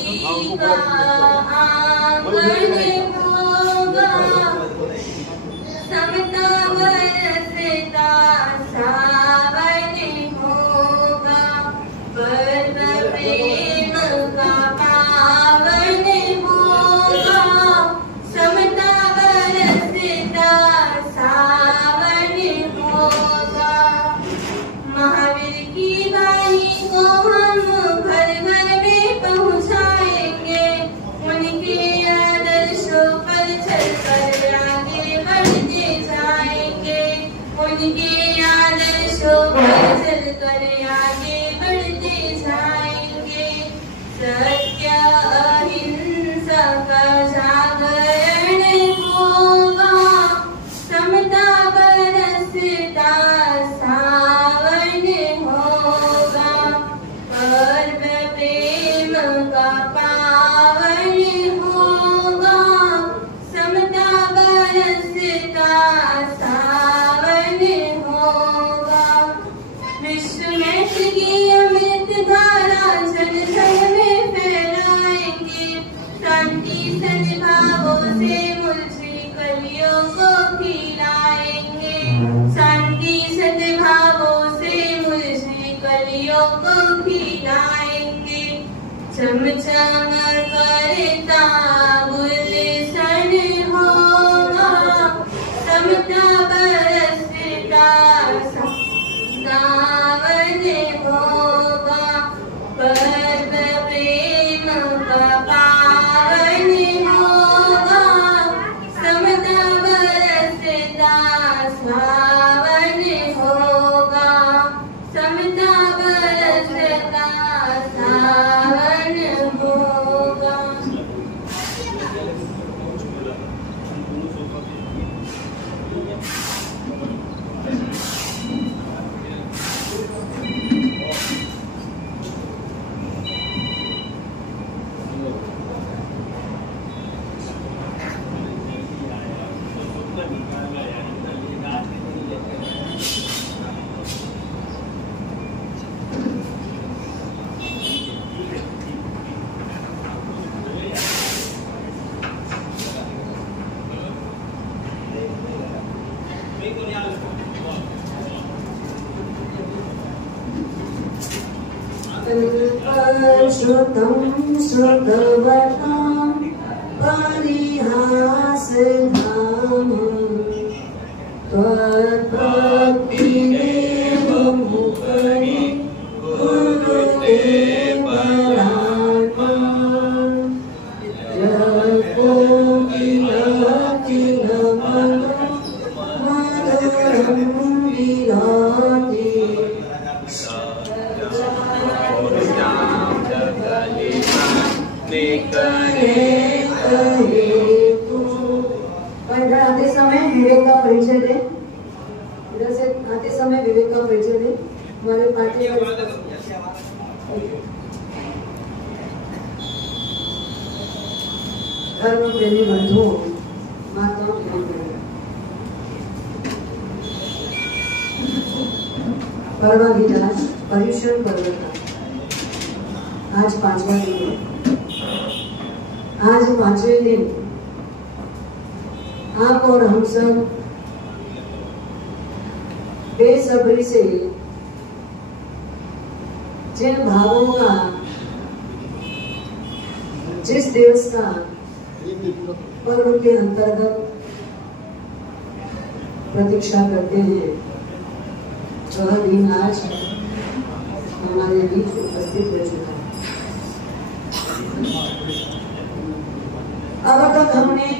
का आंगन होगा, समता बरसता सावन होगा, पर्व प्रेम का पावन होगा, समता बरसता सावन होगा। महावीर की वाणी को हम घर घर में पहुँचाएंगे, उनके आदर्शों पर चलकर आगे बढ़ते जाएंगे, उनके आदर्शों पर चलकर आगे बढ़ते जाएंगे। सत्य अहिंसा का जागरण होगा, समता बरसता सावन होगा, पर्व प्रेम का पावन होगा, समता बरसता सावन होगा। विश्व मैत्री की अमृत धारा जन जन में फैलाएंगे, शांति सद्भावों से मुझे कलियों को खिलाएंगे, शांति सद्भावों से मुझे कलियों को खिलाएंगे। चमचम करता गुलशन होगा, समता बरसता सावन होगा, पर्व प्रेम का पावन होगा, समता बरसता सावन होगा, समता बरसता सावन होगा। श्रुतं श्रुतवतां परिहासधाम, त्वद्भक्तिदेव मुखरि कुरुते परात्मा, यको विरतिनमनो मधुरं विराति। आते समय विवेक का परिचय दे, इधर से आते समय विवेक का परिचय दे। हमारे पार्टी धर्म प्रेमी बंधुओं, माताओं, पर्वाभिलाष पर्युषण पर्व का आज 5वां दिन है। आज 5वें दिन आप और हम सब बेसब्री से जिन भावों का जिस दिवस का पर्व के अंतर्गत प्रतीक्षा करते हैं, वह दिन आज हमारे बीच उपस्थित हो चुका है। अब तक हमने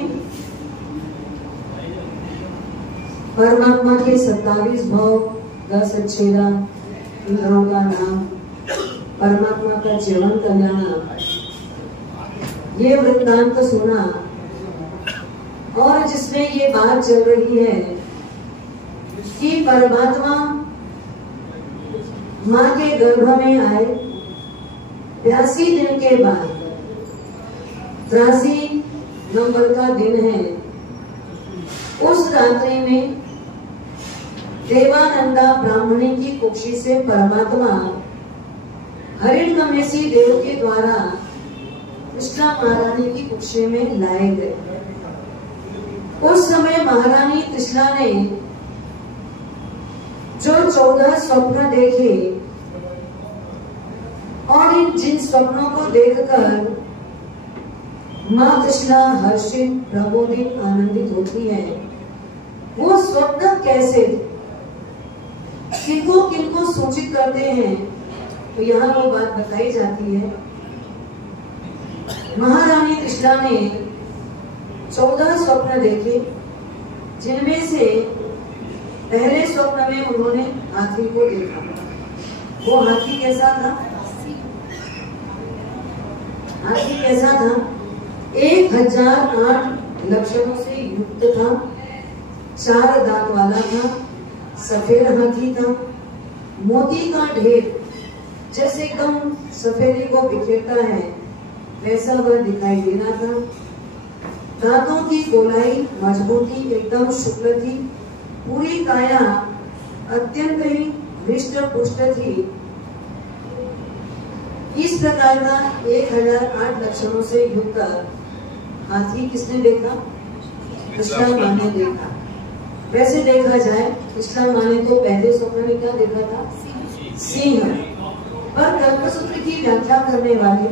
परमात्मा के 27 भाव, 10 अच्छेदा, इंद्रों का नाम, परमात्मा का जीवन कल्याण, ये वृत्तांत सुना और जिसमें ये बात चल रही है कि परमात्मा माँ के गर्भ में आए 82 दिन के बाद 83 नंबर का दिन है। उस रात्रि में देवानंदा ब्राह्मणी की कुक्षी से परमात्मा हरिणकमेशी देव के द्वारा त्रिशला महारानी की कुक्षे में लाए गए। उस समय महारानी त्रिशला ने जो 14 स्वप्न देखे और इन जिन स्वप्नों को देखकर माँ त्रिशला हर्षित, प्रबोधित, आनंदित होती है, वो स्वप्न कैसे किनको किनको सूचित करते हैं, तो यहाँ वो बात बताई जाती है। महारानी त्रिशला ने 14 स्वप्न देखे, जिनमें से पहले स्वप्न में उन्होंने हाथी को देखा। वो हाथी कैसा था? हाथी कैसा था? 1008 लक्षणों से युक्त था, 4 दांत वाला था, सफेद हाथी था, मोती का ढेर जैसे एकदम सफेदी को बिखेरता है वैसा वह दिखाई दे रहा था। दांतों की गोलाई मजबूती एकदम शुक्ल थी, पूरी काया अत्यंत ही हृष्ट पुष्ट थी। इस प्रकार का 1008 लक्षणों से युक्त हाथी किसने देखा? त्रिशला माँ ने देखा। वैसे देखा जाए त्रिशला माँ ने तो पहले स्वप्न में क्या देखा था? सिंह। पर कल्पसूत्र की व्याख्या करने वाले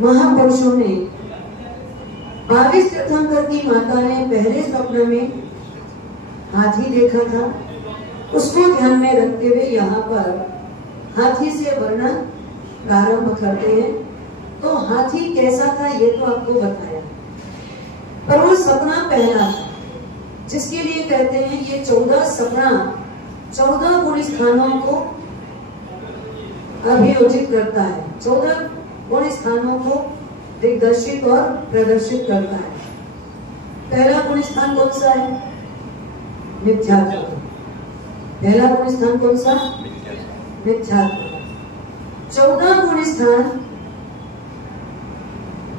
महापुरुषों ने 22 तीर्थंकर की माता ने पहले स्वप्न में हाथी देखा था, उसको ध्यान में रखते हुए यहाँ पर हाथी से वर्णन प्रारंभ करते हैं। तो हाथी कैसा था ये तो आपको बताया, पर वो सपना पहला था, जिसके लिए कहते हैं ये 14 सपना 14 गुण स्थानों को अभियोजित करता है, 14 गुण स्थानों को दिग्दर्शित और प्रदर्शित करता है। पहला गुण स्थान कौन सा है? मिथ्यात्व। पहला गुण स्थान कौन सा? मिथ्यात्व। 14 गुण स्थान,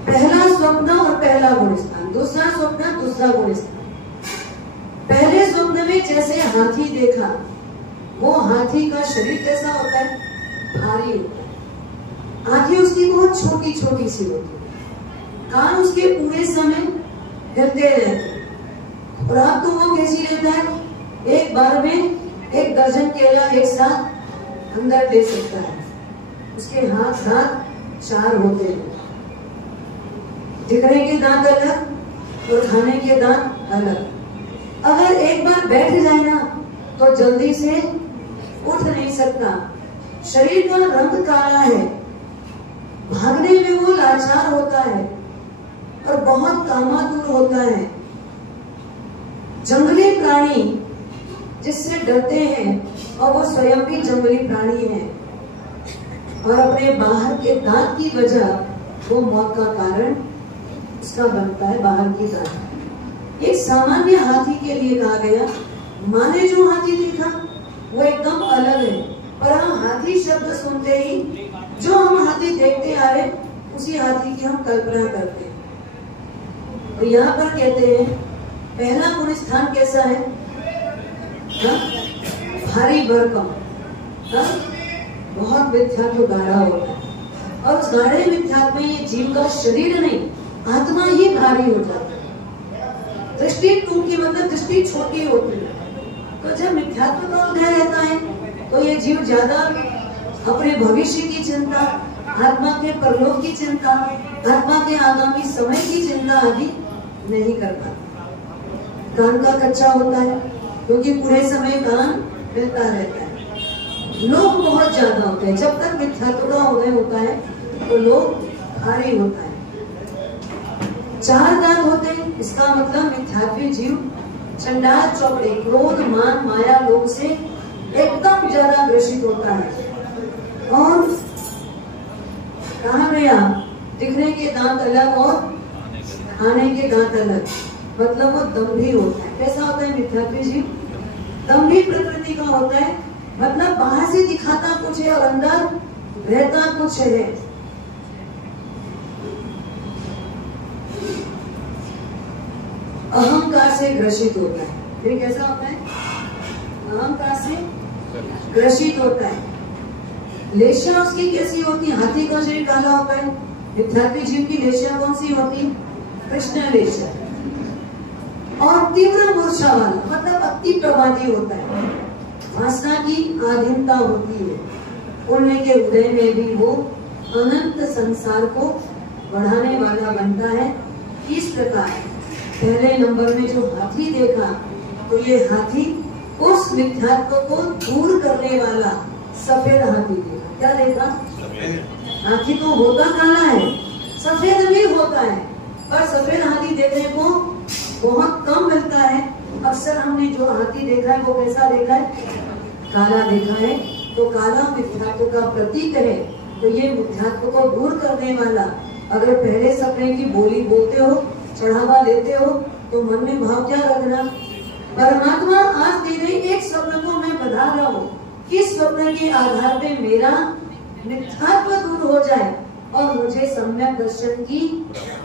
पहला स्वप्न और पहला गुण स्थान, दूसरा स्वप्न दूसरा गुण स्थान। पहले स्वप्न में जैसे हाथी देखा, वो हाथी का शरीर कैसा होता है? भारी होता है। आंखें उसकी बहुत छोटी छोटी सी होती है, कान उसके पूरे समय हिलते रहते, और अब तो वो कैसी रहता है? एक बार में 1 दर्जन केला एक साथ अंदर दे सकता है। उसके हाथ 4 होते हैं, दिखने के दांत अलग और खाने के दांत अलग। अगर एक बार बैठ जाए ना तो जल्दी से उठ नहीं सकता। शरीर का रंग काला है, भागने में वो लाचार होता है और बहुत कामातुर होता है। जंगली प्राणी जिससे डरते हैं, और वो स्वयं भी जंगली प्राणी है, और अपने बाहर के दांत की वजह वो मौत का कारण उसका बनता है, बाहर की दांत। एक सामान्य हाथी के लिए कहा गया, माँ ने जो हाथी देखा वो एकदम अलग है, पर हम हाथी शब्द सुनते ही जो हम हाथी देखते आ रहे उसी हाथी की हम कल्पना करते हैं। तो यहाँ पर कहते हैं पहला गुण स्थान कैसा है? भारी भरकम, बहुत मिथ्यात्व गाढ़ा होता है, और उस गाढ़े मिथ्यात्व में ये जीव का शरीर नहीं, आत्मा ही भारी हो जाता है। दृष्टि टूटी मतलब दृष्टि छोटी होती है। तो जब मिथ्यात्व का उदय रहता है तो ये जीव ज्यादा अपने भविष्य की चिंता, आत्मा के परलोक की चिंता, आत्मा के आगामी समय की चिंता आदि नहीं कर पाता। कान का कच्चा होता है क्योंकि पूरे समय कान मिलता रहता है। लोग बहुत ज्यादा होते हैं, जब तक मिथ्यात्व का उदय होता है तो लोग भारी होता है। 4 दांत होते हैं, इसका मतलब मिथ्यात्वी जीव चंडाल चौपड़े, क्रोध, मान, माया, लोभ से एकदम ज्यादा ग्रसित होता है। और कहा गया दिखने के दांत अलग और खाने के दांत अलग, मतलब वो दम्भी होता है। कैसा होता है मिथ्यात्वी जीव? दम्भी प्रकृति का होता है, मतलब बाहर से दिखाता कुछ है और अंदर रहता कुछ है। अहंकार से ग्रसित होता है। फिर कैसा होता है? अहंकार से ग्रसित होता है। लेशा उसकी कैसी होती है? हाथी का शरीर काला होता है, मिथ्यात्वी जीव की लेशा कौन सी होती? कृष्ण लेशा। और तीव्र मूर्छा वाला मतलब अति प्रमादी होता है, वासना की आधीनता होती है, उनके हृदय में भी वो अनंत संसार को बढ़ाने वाला बनता है। इस प्रकार पहले नंबर में जो हाथी देखा, तो ये हाथी उस मिथ्यात्व को दूर करने वाला सफेद हाथी देखा। क्या देखा? हाथी तो होता काला है, सफेद भी होता है, पर सफेद हाथी देखने को बहुत कम मिलता है। अक्सर हमने जो हाथी देखा है वो कैसा देखा है? काला देखा है। तो काला मिथ्यात्व का प्रतीक है। तो ये मिथ्यात्व को दूर करने वाला, अगर पहले सपने की बोली बोलते हो, चढ़ावा लेते हो, तो मन में भाव क्या रखना? परमात्मा आज दे रही एक स्वप्न को मैं बता रहा हूँ, किस स्वप्न के आधार पे मेरा मिथ्यात्व दूर हो जाए और मुझे सम्यक दर्शन की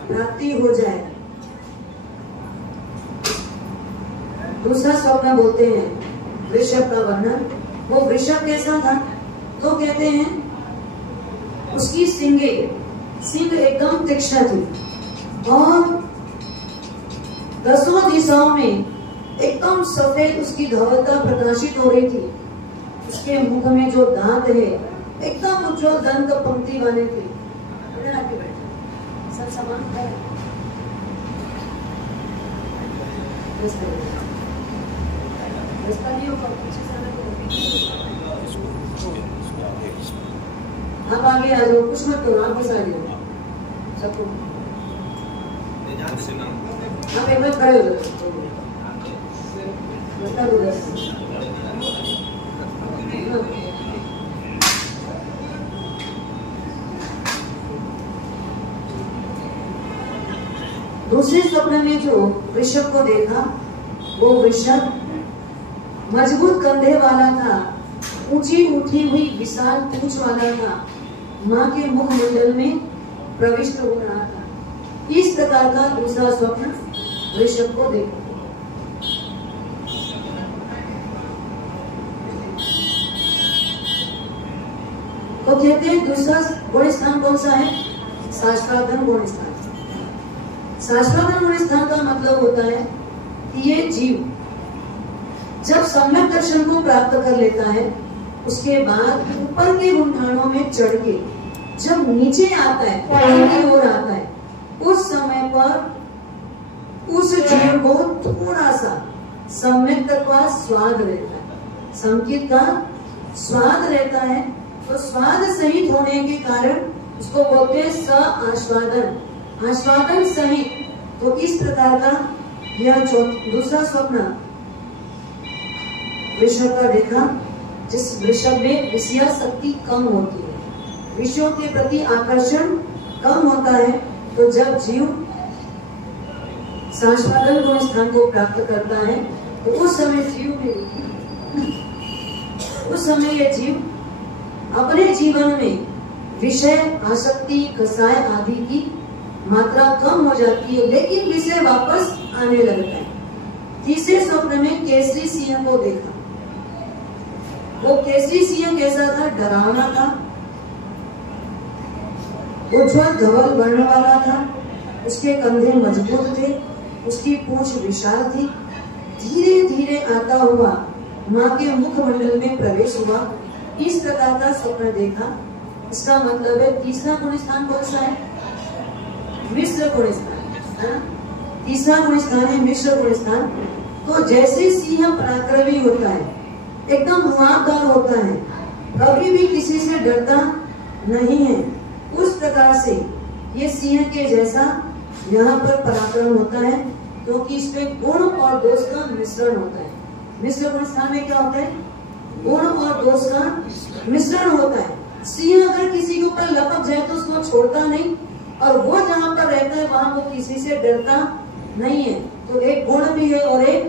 प्राप्ति हो जाए। दूसरा स्वप्न बोलते हैं वृषभ का वर्णन। वो वृषभ कैसा था? तो कहते हैं उसकी सिंग एकदम तीक्ष्ण थी और 10 दिशाओं में एकदम सफेद उसकी धवलता प्रकाशित हो रही थी। उसके मुख में जो दांत है एकदम उज्ज्वल दंत पंक्ति वाले थे। सब सामान आप आगे आ जाओ, कुछ मत करो, आप बस आ जाओ सबको। आप एक बार खड़े हो जाओ। दूसरे स्वप्न में जो वृषभ को देखा, वो वृषभ मजबूत कंधे वाला था, ऊंची उठी हुई विशाल पूंछ वाला था, माँ के मुखमंडल में प्रविष्ट हो रहा था। इस प्रकार का दूसरा स्वप्न वृषभ को देखा। तो कहते हैं दूसरा गुण स्थान कौन सा है? शास्त्राधन गुण स्थान। शास्त्राधन गुण स्थान का मतलब होता है कि ये जीव जब सम्यक दर्शन को प्राप्त कर लेता है, उसके बाद ऊपर के गुणधानों में चढ़ के जब नीचे आता है, ऊपर की ओर आता है, उस समय पर उस जीव को थोड़ा सा सम्यक का स्वाद रहता है, संकेत का स्वाद रहता है। तो स्वाद सहित होने के कारण उसको बोलते हैं स आस्वादन, आस्वादन सहित। तो इस प्रकार का यह दूसरा स्वप्न वृषभ का देखा, जिस वृषभ में विषय शक्ति कम होती है, विषयों के प्रति आकर्षण कम होता है। तो जब जीव शास्त्राधन गुण स्थान को प्राप्त करता है, तो उस समय ये जीव अपने जीवन में विषय आसक्ति, कसाय आदि की मात्रा कम हो जाती है, लेकिन विषय वापस आने लगता है। तीसरे स्वप्न में केसरी सिंह को देखा। वो केसरी सिंह कैसा था? डरावना था, उज्ज्वल धवल वर्ण वाला था, उसके कंधे मजबूत थे, उसकी पूंछ विशाल थी। धीरे धीरे आता हुआ माँ के मुखमंडल में प्रवेश हुआ। इस प्रकार का स्वप्न देखा। इसका मतलब है तीसरा गुण स्थान कौन सा है? मिश्र गुण स्थान। तीसरा गुण स्थान है मिश्र गुण स्थान। तो जैसे सिंह पराक्रमी होता है, एकदम हुआदार होता है, कभी भी किसी से डरता नहीं है, उस प्रकार से ये सिंह के जैसा यहाँ पर पराक्रम होता है, क्योंकि इसमें गुण और दोष का मिश्रण होता है। मिश्र गुण स्थान में क्या होता है? गुण और दोष का मिश्रण होता है। सिंह अगर किसी के ऊपर लपक जाए तो उसको छोड़ता नहीं, और वो जहाँ पर रहता है वहां वो किसी से डरता नहीं है। तो एक गुण भी है और एक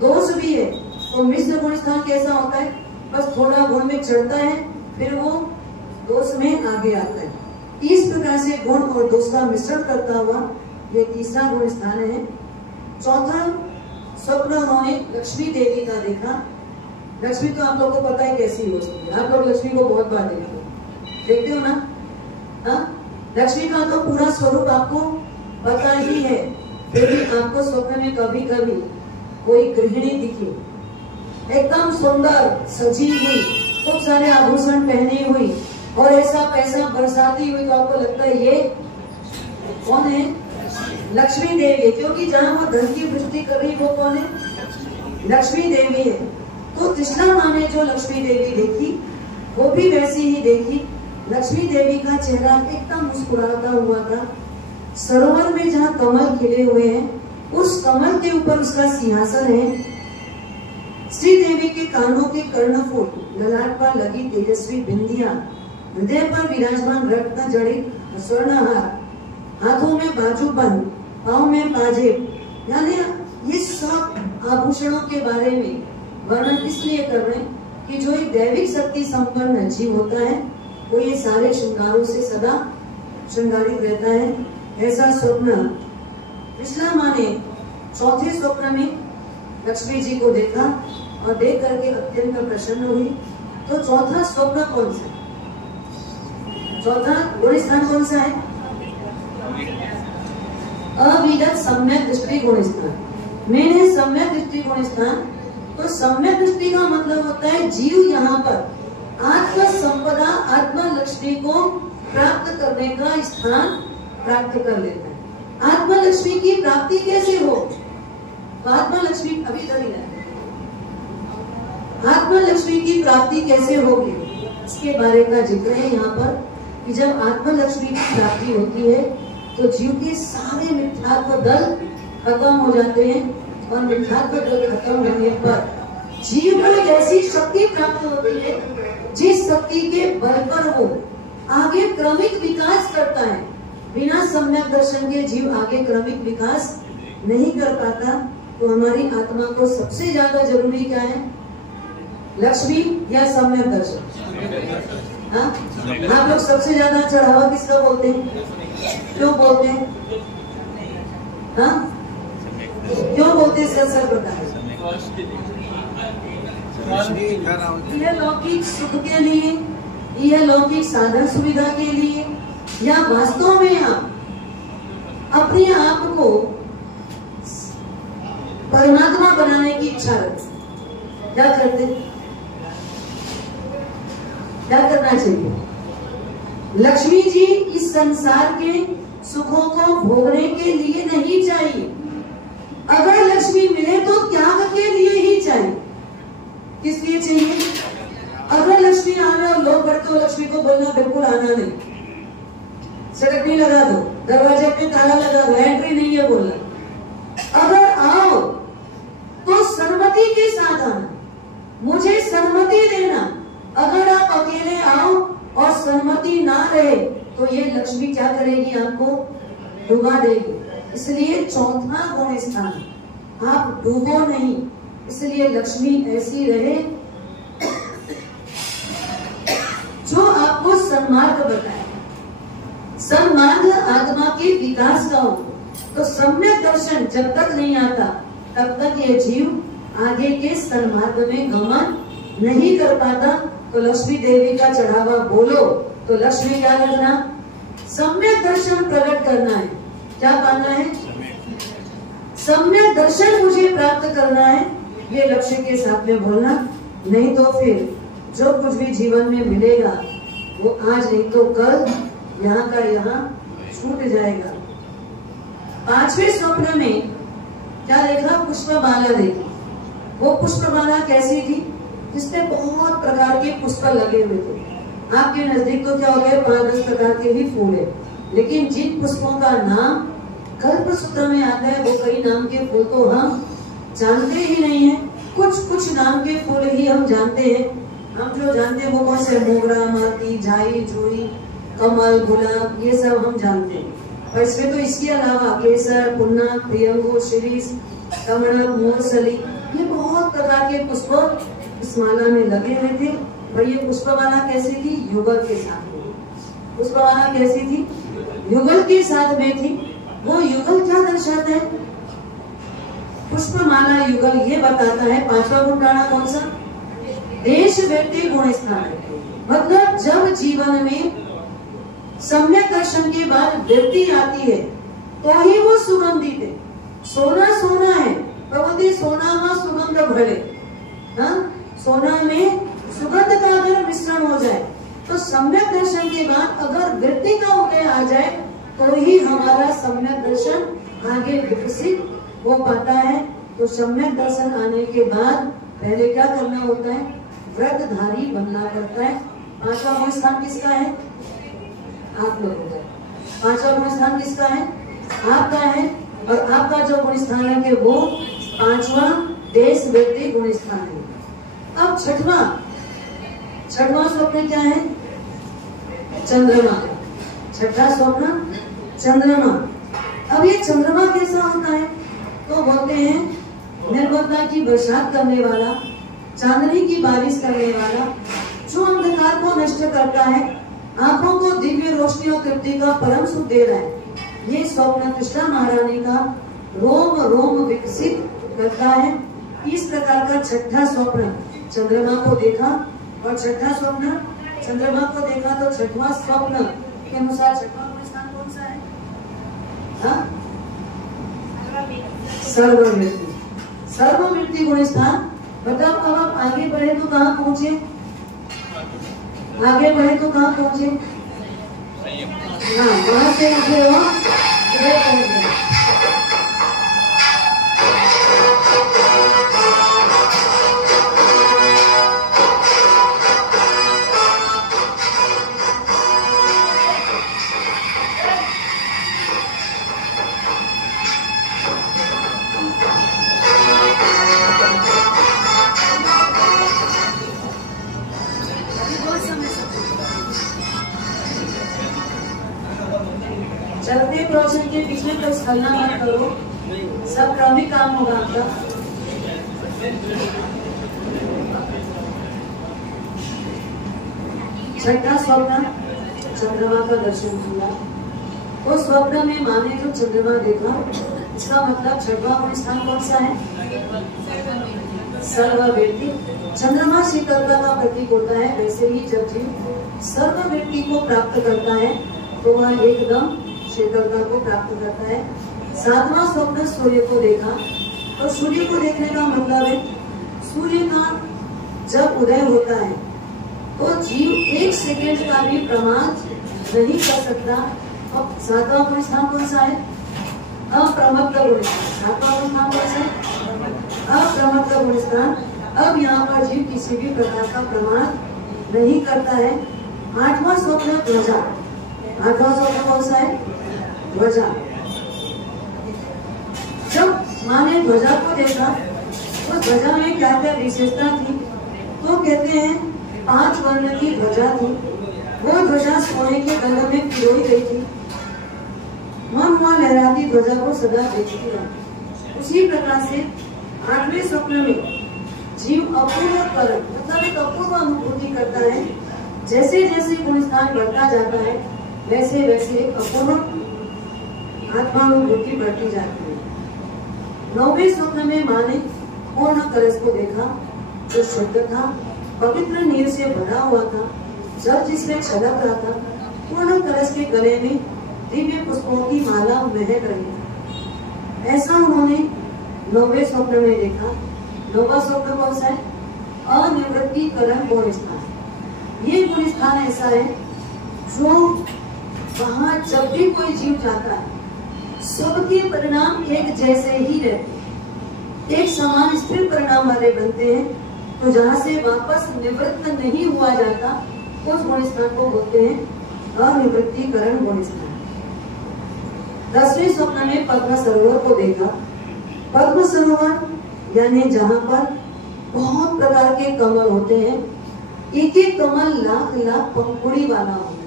दोष भी है। तो मिश्र गुण स्थान कैसा होता है? बस थोड़ा गुण में चढ़ता है, फिर वो दोष में आगे आता है। इस प्रकार से गुण और दोष का मिश्रण करता हुआ ये तीसरा गुण स्थान है। चौथा स्वप्न उन्होंने लक्ष्मी देवी का देखा। लक्ष्मी तो आप लोग को पता है कैसी होती है, आप लोग लक्ष्मी को बहुत बार देखते हो ना? हाँ, लक्ष्मी का तो पूरा स्वरूप आपको पता ही है, फिर भी आपको स्वप्न में कभी कभी कोई गृहिणी दिखी, एकदम सुंदर सजी हुई, खूब सारे आभूषण पहनी हुई और ऐसा पैसा बरसाती हुई, तो आपको लगता है ये कौन है? लक्ष्मी देवी। क्योंकि जहाँ वो धन की वृष्टि कर रही वो कौन है? लक्ष्मी देवी है। तो त्रिशला माँ ने जो लक्ष्मी देवी देखी वो भी वैसी ही देखी। लक्ष्मी देवी का चेहरा एकदम मुस्कुराता हुआ था। सरोवर में जहाँ कमल खिले हुए हैं उस कमल के ऊपर उसका सिंहासन है। श्री देवी के कानों के कर्णफूल, ललाट पर लगी तेजस्वी बिंदिया, हृदय पर विराजमान रत्न जड़ित स्वर्णहार, हाथों में बाजूबंद, पाँव में पाजेब, यानी ये सब आभूषणों के बारे में वर्णन इसलिए कर रहे हैं कि जो एक दैविक शक्ति संपन्न जीव होता है वो ये सारे श्रृंगारों से सदा श्रृंगारित रहता है। ऐसा स्वप्न त्रिशला माँ ने चौथे स्वप्न में लक्ष्मी जी को देखा और देख करके अत्यंत प्रसन्न हुई। तो चौथा स्वप्न कौन सा? चौथा गुण स्थान कौन सा है? अविदत सम्यक दृष्टि गुण स्थान। मैंने सम्यक दृष्टि गुण स्थान, तो सम्यक दृष्टि का मतलब होता है जीव यहाँ पर आत्म संपदा, आत्मा लक्ष्मी को प्राप्त करने का स्थान प्राप्त कर लेता है। आत्मा लक्ष्मी की प्राप्ति कैसे हो? तो आत्मा लक्ष्मी अभी इधर ही है, आत्मा लक्ष्मी की प्राप्ति कैसे होगी इसके बारे का जिक्र है यहाँ पर कि जब आत्मा लक्ष्मी की प्राप्ति होती है तो जीव के सारे मिथ्यात्व दल खत्म हो जाते हैं और मिथ्यात्व दल खत्म होने पर जीव को ऐसी शक्ति प्राप्त होती है जिस शक्ति के बल पर वो आगे क्रमिक विकास करता है। बिना सम्यक दर्शन के जीव आगे क्रमिक विकास नहीं कर पाता। तो हमारी आत्मा को सबसे ज्यादा जरूरी क्या है? लक्ष्मी या सम्यक दर्शन? हाँ, आप लोग सबसे ज्यादा चढ़ावा किसका बोलते हैं? क्यों बोलते हैं? हाँ, क्यों बोलते हैं? सर बताइए। यह लौकिक सुख के लिए, यह लौकिक साधन सुविधा के लिए, या वास्तव में आप अपने आप को परमात्मा बनाने की इच्छा रखते? क्या करते? क्या करना चाहिए? लक्ष्मी जी इस संसार के सुखों को भोगने के लिए नहीं चाहिए। अगर लक्ष्मी मिले तो त्याग के लिए ही चाहिए। किस लिए चाहिए? अगर लक्ष्मी आना और लोग बढ़ते हो, लक्ष्मी को बोलना बिल्कुल आना नहीं, सड़कनी लगा दो, दरवाजे पे ताला लगा दो, एंट्री नहीं है बोलना। अगर आओ तो सहमति के साथ आना, मुझे सहमति देना। अगर आप अकेले आओ और सहमति ना रहे तो ये लक्ष्मी क्या करेगी? आपको डुबा देगी। इसलिए चौथा गुण स्थान, आप डूबो नहीं, इसलिए लक्ष्मी ऐसी रहे जो आपको सन्मार्ग बताए। सन्मार्ग आत्मा के विकास का हो। तो सम्यक दर्शन जब तक नहीं आता तब तक ये जीव आगे के सन्मार्ग में गमन नहीं कर पाता। तो लक्ष्मी देवी का चढ़ावा बोलो तो लक्ष्मी क्या करना? सम्यक दर्शन प्रकट करना है। क्या पाना है? सम्यक दर्शन मुझे प्राप्त करना है, ये लक्ष्य के साथ में बोलना। नहीं तो फिर जो कुछ भी जीवन में मिलेगा वो आज नहीं तो कल यहाँ का यहाँ छूट जाएगा। पांचवें स्वप्न में क्या देखा? पुष्पमाला देखी। वो पुष्पमाला कैसी थी? जिसमें बहुत प्रकार के पुष्प लगे हुए थे। आपके नजदीक तो क्या हो गए? 5-10 प्रकार के ही फूल है, लेकिन जिन पुष्पों का नाम कल्पसूत्र में आता है वो कई नाम के फूल तो हम जानते ही नहीं है। कुछ नाम के फूल ही हम जानते हैं। हम जो जानते हैं वो कौन से? मोगरा, मालती, जाई, जूही, कमल, गुलाब, ये सब हम जानते हैं। और इसमें तो इसके अलावा केसर, पुन्ना, प्रियंगु, शिरीष, कमल, मोरसली, ये बहुत प्रकार के पुष्प इस माला में लगे हुए थे। और ये पुष्पमाला कैसी थी? युगल के साथ में। पुष्पमाला कैसी थी? युगल के साथ में थी। वो युगल क्या दर्शाता है? पुष्पमाला युगल ये बताता है। पांचवा गुण गाना कौन सा? देश व्यक्ति गुण स्थान। मतलब जब जीवन में सम्यक दर्शन के बाद वृत्ति आती है तो ही वो सुगंधित है। सोना सोना है, प्रभुति सोना में सुगंध भरे, हाँ सोना में सुगंध का अगर मिश्रण हो जाए तो सम्यक दर्शन के बाद अगर वृत्ति का उदय आ जाए तो ही हमारा सम्यक दर्शन आगे विकसित हो पाता है। तो सम्यक दर्शन आने के बाद पहले क्या करना होता है, व्रतधारी बनना पड़ता है। पांचवा गुण स्थान किसका है, आप लोगों का। पांचवा गुण स्थान किसका है, आपका है। और आपका जो गुण स्थान है कि वो पांचवा देश वृत्ति गुण स्थान है। अब छठवां स्वप्न क्या है, चंद्रमा। छठा स्वप्न चंद्रमा। अब ये चंद्रमा कैसा होता है, तो बोलते हैं निर्मलता की बरसात करने वाला, चांदनी की बारिश करने वाला, जो अंधकार को नष्ट करता है, आंखों को दिव्य रोशनी और तृप्ति का परम सुख दे रहा है। ये स्वप्न कृष्णा महारानी का रोम रोम विकसित करता है। इस प्रकार का छठा स्वप्न चंद्रमा को देखा, और छठा स्वप्न चंद्रमा को देखा तो छठवां स्वप्न के अनुसार छठवां गुण स्थान कौन सा है, सर्ववृत्ति। सर्ववृत्ति गुण स्थान। बताओ अब आप आगे बढ़े तो कहाँ पहुंचे, आगे बढ़े तो कहाँ पहुंचे, हाँ वहां से उठे हो इधर पहुंच गए। चलते प्रवचन के पीछे तो छलना मत करो, सब क्रमिक काम होगा आपका। छठा स्वप्न चंद्रमा का दर्शन किया। उस स्वप्न में माँ ने जो चंद्रमा देखा, इसका मतलब छठवां गुण स्थान कौन सा है, सर्ववृत्ति। चंद्रमा शीतलता का प्रतीक होता है। वैसे ही जब जीव सर्ववृत्ति को प्राप्त करता है तो वह एकदम शीतलता को प्राप्त करता है। सातवां स्वप्न सूर्य को देखा। तो सूर्य को देखने का मतलब है सूर्य का जब उदय होता है तो जीव एक सेकेंड का भी प्रमाद नहीं कर सकता। अब सातवां गुण स्थान कौन सा है, अप्रमत्त गुण स्थान। सातवां गुण स्थान कौन सा है, अप्रमत्त गुण स्थान। अब यहाँ पर जीव किसी भी प्रकार का प्रमाद नहीं करता है। आठवां स्वप्न ध्वजा। आठवां स्वप्न कौन सा है, ध्वजा। जब माँ ने ध्वजा को देखा तो ध्वजा में क्या क्या विशेषता थी, तो कहते हैं 5 वर्ण की ध्वजा थी। वो ध्वजा सोने के कलर में पिरोई गई थी। मन वहाँ लहराती ध्वजा को सदा देखती रही। उसी प्रकार से 8वें स्वप्न में जीव अपूर्व कर्म मतलब एक अपूर्व अनुभूति करता है। जैसे जैसे गुण स्थान बढ़ता जाता है वैसे वैसे अपूर्व आत्मानुभूति बढ़ती जाती है। 9वें स्वप्न में माँ ने पूर्ण कलश को देखा जो शुद्ध था, पवित्र नीर से भरा हुआ था, जब जिसमें छलक रहा था। पूर्ण कलश के गले में दिव्य पुष्पों की माला महक रही थी। ऐसा उन्होंने 9वें स्वप्न में देखा। 9वां स्वप्न कौन सा है, अनिवृत्तिकरण गुण स्थान। ये गुण स्थान ऐसा है जो वहां जब भी कोई जीव जाता है सबके परिणाम एक जैसे ही रहते, एक समान स्थिर परिणाम वाले बनते हैं। तो जहाँ से वापस निवृत्त नहीं हुआ जाता उस गुण स्थान को बोलते हैं अनिवृत्तिकरण गुण स्थान। 10वें स्वप्न में पद्म सरोवर को देखा। पद्म सरोवर यानी जहाँ पर बहुत प्रकार के कमल होते हैं। एक एक कमल लाख लाख पंखुड़ी वाला होता है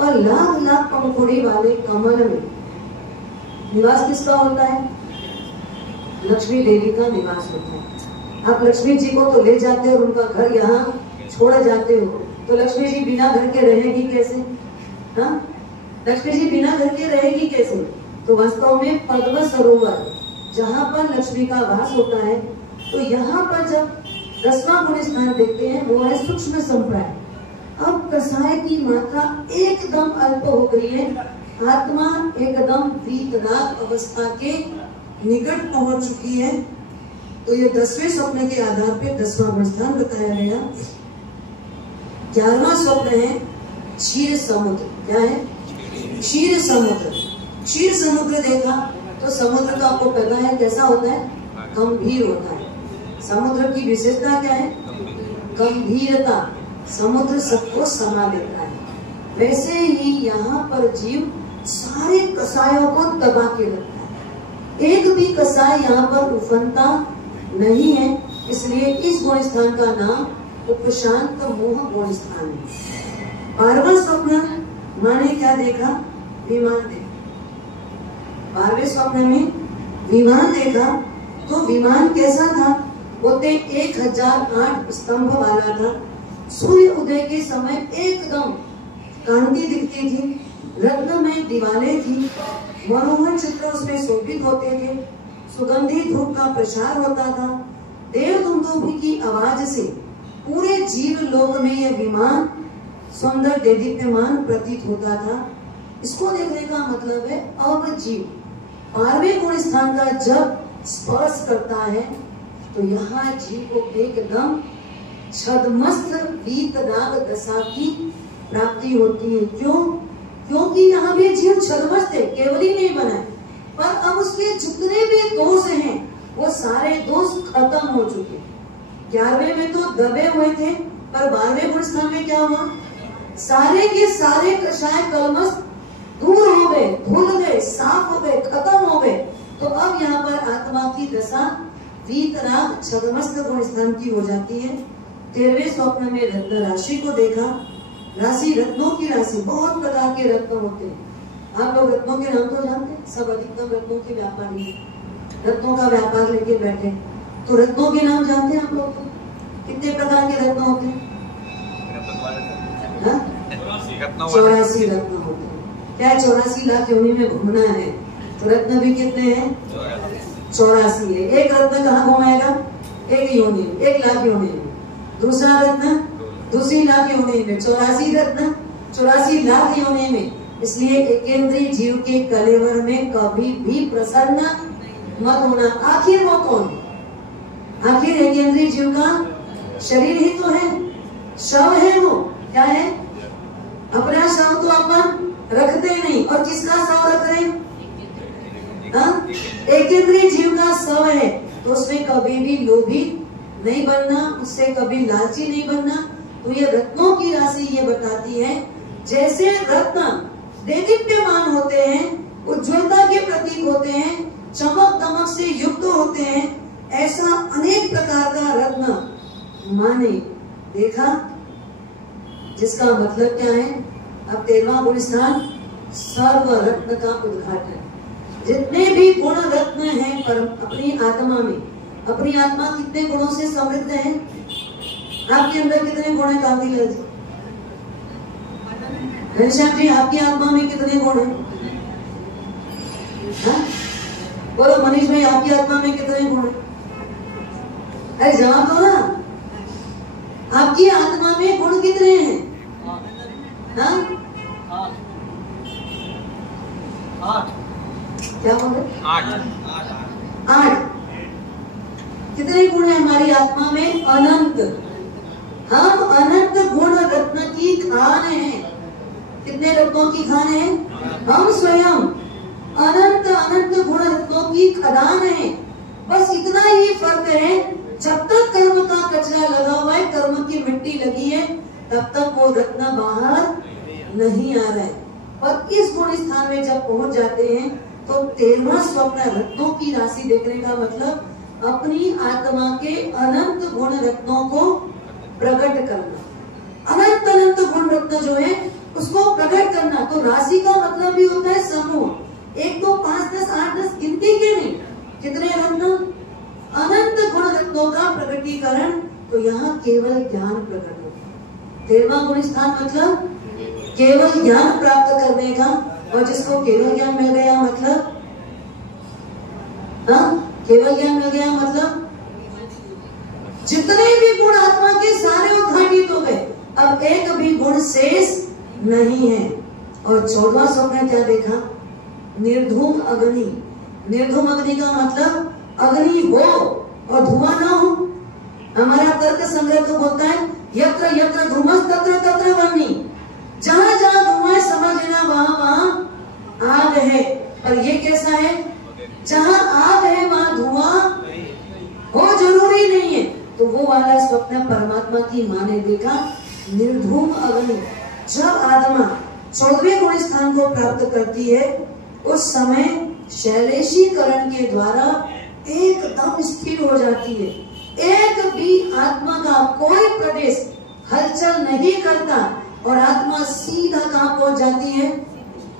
और लाख लाख पंखुड़ी वाले कमल में निवास किसका होता है, लक्ष्मी देवी का निवास होता है। आप लक्ष्मी जी को तो ले जाते हो, उनका घर यहाँ छोड़ जाते हो, तो लक्ष्मी जी बिना घर के रहेगी कैसे, हाँ लक्ष्मी जी बिना घर के रहेगी कैसे। तो वास्तव में पद्म सरोवर जहाँ पर लक्ष्मी का वास होता है, तो यहाँ पर जब 10वां गुण स्थान देखते हैं वो है सूक्ष्म संप्राय। अब कसाय की मात्रा एकदम अल्प हो गई है, आत्मा एकदम वीतराग अवस्था के निकट पहुंच चुकी है। तो ये 10वें स्वप्न के आधार पे 10वां गुण स्थान बताया गया। 11वां स्वप्न है क्षीर समुद्र। क्या है? क्षीर समुद्र। क्षीर समुद्र देखा तो समुद्र का आपको पता है कैसा होता है? गंभीर होता है। समुद्र की विशेषता क्या है? गंभीरता। समुद्र सबको समा लेता है। वैसे ही यहाँ पर जीव सारे कसायों को दबा के रखता है। एक भी कसाय यहाँ पर उफनता नहीं है। इसलिए इस गुण स्थान का नाम उपशांत मोह गुण स्थान है। 12वां स्वप्न माने क्या देखा? विमान देखा। 12वें स्वप्न में विमान देखा तो विमान कैसा था? बोलते 1008 स्तंभ वाला था। सूर्य उदय के समय एकदम कांति दिखती थी, रत्नमय दीवारें थी, मनोहर चित्र उसमें शोभित होते थे, सुगंधी धूप का प्रसार होता था। देव दुंदुभी की आवाज से पूरे जीव लोक में यह विमान सुंदर देदीप्यमान प्रतीत होता था। इसको देखने का मतलब है अब जीव 12वें गुण स्थान का जब स्पर्श करता है तो यहाँ जीव को एकदम छद्मस्त वीतराग दशा की प्राप्ति होती है। क्यों? क्योंकि यहाँ भी जीव छद्मस्त है, केवल ही नहीं बना है, पर अब उसके जितने भी दोष हैं वो सारे दोष खत्म हो चुके। 11वें में तो दबे हुए थे, पर 12वें गुण स्थान में क्या हुआ? सारे के सारे कषाय कलमश दूर हो गए, धुल गए, साफ हो गए, खत्म हो गए। तो अब यहाँ पर आत्मा की दशा वीतराग छद्मस्त गुण स्थान की हो जाती है। 13वें स्वप्न में रत्न राशि को देखा। राशि रत्नों की राशि, बहुत प्रकार के रत्न होते हैं। आप लोग रत्नों के नाम तो जानते हैं, सब अधिकतम रत्नों के व्यापारी हैं, रत्नों का व्यापार लेके बैठे। तो रत्नों के नाम जानते हैं आप लोग? कितने प्रकार के रत्न होते हैं? 84 रत्न होते हैं। क्या 84 लाख योनि में घूमना है तो रत्न भी कितने हैं? 84 है। एक रत्न कहाँ घुमाएगा? एक योनि में, 1 लाख योनि में। दूसरा रत्न दूसरी लाख योनि में। 84 रत्न 84 लाख योनि में। इसलिए एकेंद्रीय जीव के कलेवर में कभी भी प्रसन्न मत होना। आखिर वो कौन? आखिर एकेंद्रीय जीव का शरीर ही तो है, शव है वो। क्या है? अपना शव तो अपन रखते नहीं, और किसका शव रख रहे हैं? एकेंद्रीय जीव का शव है, तो उसमें कभी भी लोभी नहीं बनना, उससे कभी लालची नहीं बनना। तो ये रत्नों की राशि ये बताती है, जैसे रत्न देदीप्यमान होते हैं, उज्ज्वलता के प्रतीक होते हैं, चमक दमक से युक्त होते हैं, ऐसा अनेक प्रकार का रत्न माने देखा, जिसका मतलब क्या है? अब 13वां गुण स्थान सर्व रत्न का उद्घाटन। जितने भी गुण रत्न हैं पर अपनी आत्मा में, अपनी आत्मा कितने गुणों से समृद्ध है? आपके अंदर कितने गुण है? कांति जी, घनश्याम जी, आपकी आत्मा में कितने गुण है? बोलो मनीष भाई, आपकी आत्मा में कितने गुण है? अरे जवाब दो ना, आपकी आत्मा में गुण कितने हैं? क्या बोल रहे? 8। कितने गुण है हमारी आत्मा में? अनंत। हम अनंत गुण रत्न की खान हैं। कितने रत्नों की खान है? हम स्वयं अनंत अनंत गुण रत्नों की खदान है। बस इतना ही फर्क है, जब तक कर्म का कचरा लगा हुआ है, कर्म की मिट्टी लगी है, तब तक वो रत्न बाहर नहीं आ रहा है। पर इस गुण स्थान में जब पहुंच जाते हैं तो 13वां स्वप्न रत्नों की राशि देखने का मतलब अपनी आत्मा के अनंत गुण रत्नों को प्रकट करना। अनंत अनंत गुण रत्न जो है उसको प्रकट करना। तो राशि का मतलब भी होता है समूह। 1 2 5 10 8 10 गिनती के नहीं, कितने रत्न? अनंत गुण रत्नों का प्रकटीकरण। तो यहाँ केवल ज्ञान प्रकट होता है। 13वां गुण स्थान मतलब केवल ज्ञान प्राप्त करने का। और जिसको केवल ज्ञान मिल गया मतलब केवल ज्ञान मिल गया मतलब जितने भी गुण आत्मा के सारे उद्घाटित हो गए। अब एक भी गुण शेष नहीं है। और 14वां स्वप्न क्या देखा? निर्धूम अग्नि। निर्धूम अग्नि का मतलब अग्नि हो और धुआं ना हो। हमारा तर्क संग्रह तो बोलता है यत्र यत्र धूमस तत्र तत्र वह्नि। जहां जहां धुआं समझ लेना वहां वहां आग है। पर ये कैसा है? जहां आग है वहां धुआं हो जरूरी नहीं है। तो वो वाला स्वप्न परमात्मा की मां ने देखा, निर्धूम अग्नि। जब आत्मा 14वें गुण स्थान को प्राप्त करती है उस समय शैलेशीकरण के द्वारा एकदम स्थिर हो जाती है। एक भी आत्मा का कोई प्रदेश हलचल नहीं करता और आत्मा सीधा कहां पहुंच जाती है?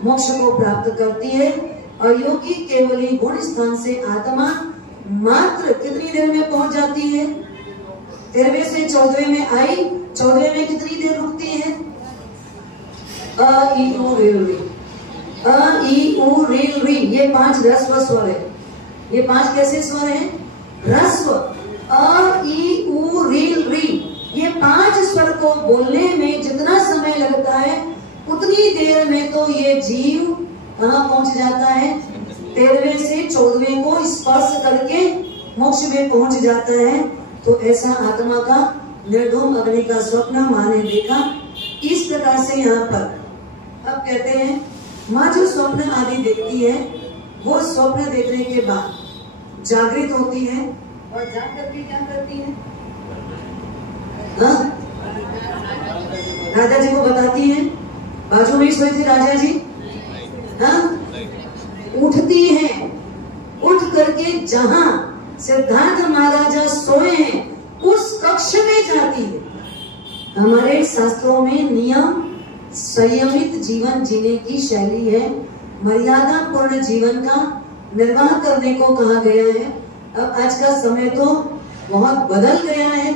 मोक्ष को प्राप्त करती है। और योगी केवली गुण स्थान से आत्मा मात्र कितनी देर में पहुंच जाती है? 13वें से 14वें में आई, 14वें में कितनी देर रुकती है? अ ई उ ऋ ऋ, अ ई उ ऋ ऋ, ये 5 ह्रस्व स्वर है। ये 5 कैसे स्वर हैं? ह्रस्व। अ ई उ ऋ ऋ, ये 5 स्वर को बोलने में जितना समय लगता है उतनी देर में तो ये जीव कहां पहुंच जाता है? 13वें से 14वें को स्पर्श करके मोक्ष में पहुंच जाता है। तो ऐसा आत्मा का निर्धूम अग्नि का स्वप्न मां ने देखा। इस प्रकार से यहाँ पर अब कहते हैं मां जो स्वप्न आदि देखती है वो स्वप्न देखने के बाद जागृत होती है और जाग करके क्या करती है? राजा जी को बताती है। बाजू में सोई थी राजा जी, उठती है। उठ करके जहां सिद्धार्थ महाराजा सोए हैं उस कक्ष में जाती है। हमारे शास्त्रों में नियम संयमित जीवन जीने की शैली है, मर्यादा पूर्ण जीवन का निर्वाह करने को कहा गया है। अब आज का समय तो बहुत बदल गया है।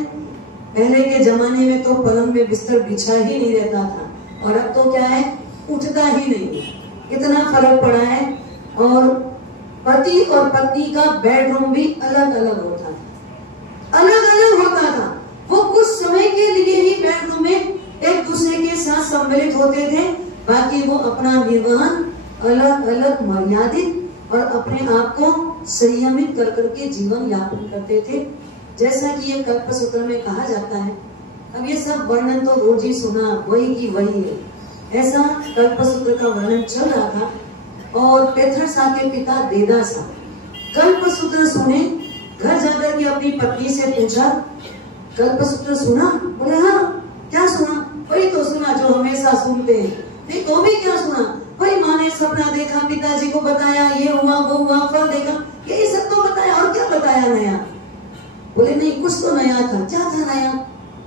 पहले के जमाने में तो पलंग में बिस्तर बिछा ही नहीं रहता था और अब तो क्या है, उठता ही नहीं है। कितना फर्क पड़ा है। और पति और पत्नी का बेडरूम भी अलग अलग होता था, अलग अलग होता था। वो कुछ समय के लिए ही बेडरूम में एक दूसरे के साथ सम्मिलित होते थे, बाकी वो अपना निर्वहन अलग अलग मर्यादित और अपने आप को संयमित कर करके जीवन यापन करते थे। जैसा कि ये कल्पसूत्र में कहा जाता है। अब ये सब वर्णन तो रोज ही सुना, वही की वही है। ऐसा कल्पसूत्र का वर्णन चल रहा था और पेथरसा के पिता देदासा कल्पसूत्र सुने। घर जाकर के अपनी पत्नी से पूछा, कल्पसूत्र सुना? बोले हाँ। क्या सुना? वही तो सुना जो हमेशा सुनते हैं। नहीं तो भी क्या सुना? वही माँ ने सपना देखा, पिताजी को बताया, ये हुआ वो हुआ, फल देखा, यही सब तो बताया। और क्या बताया नया? बोले नहीं, कुछ तो नया था। क्या था नया?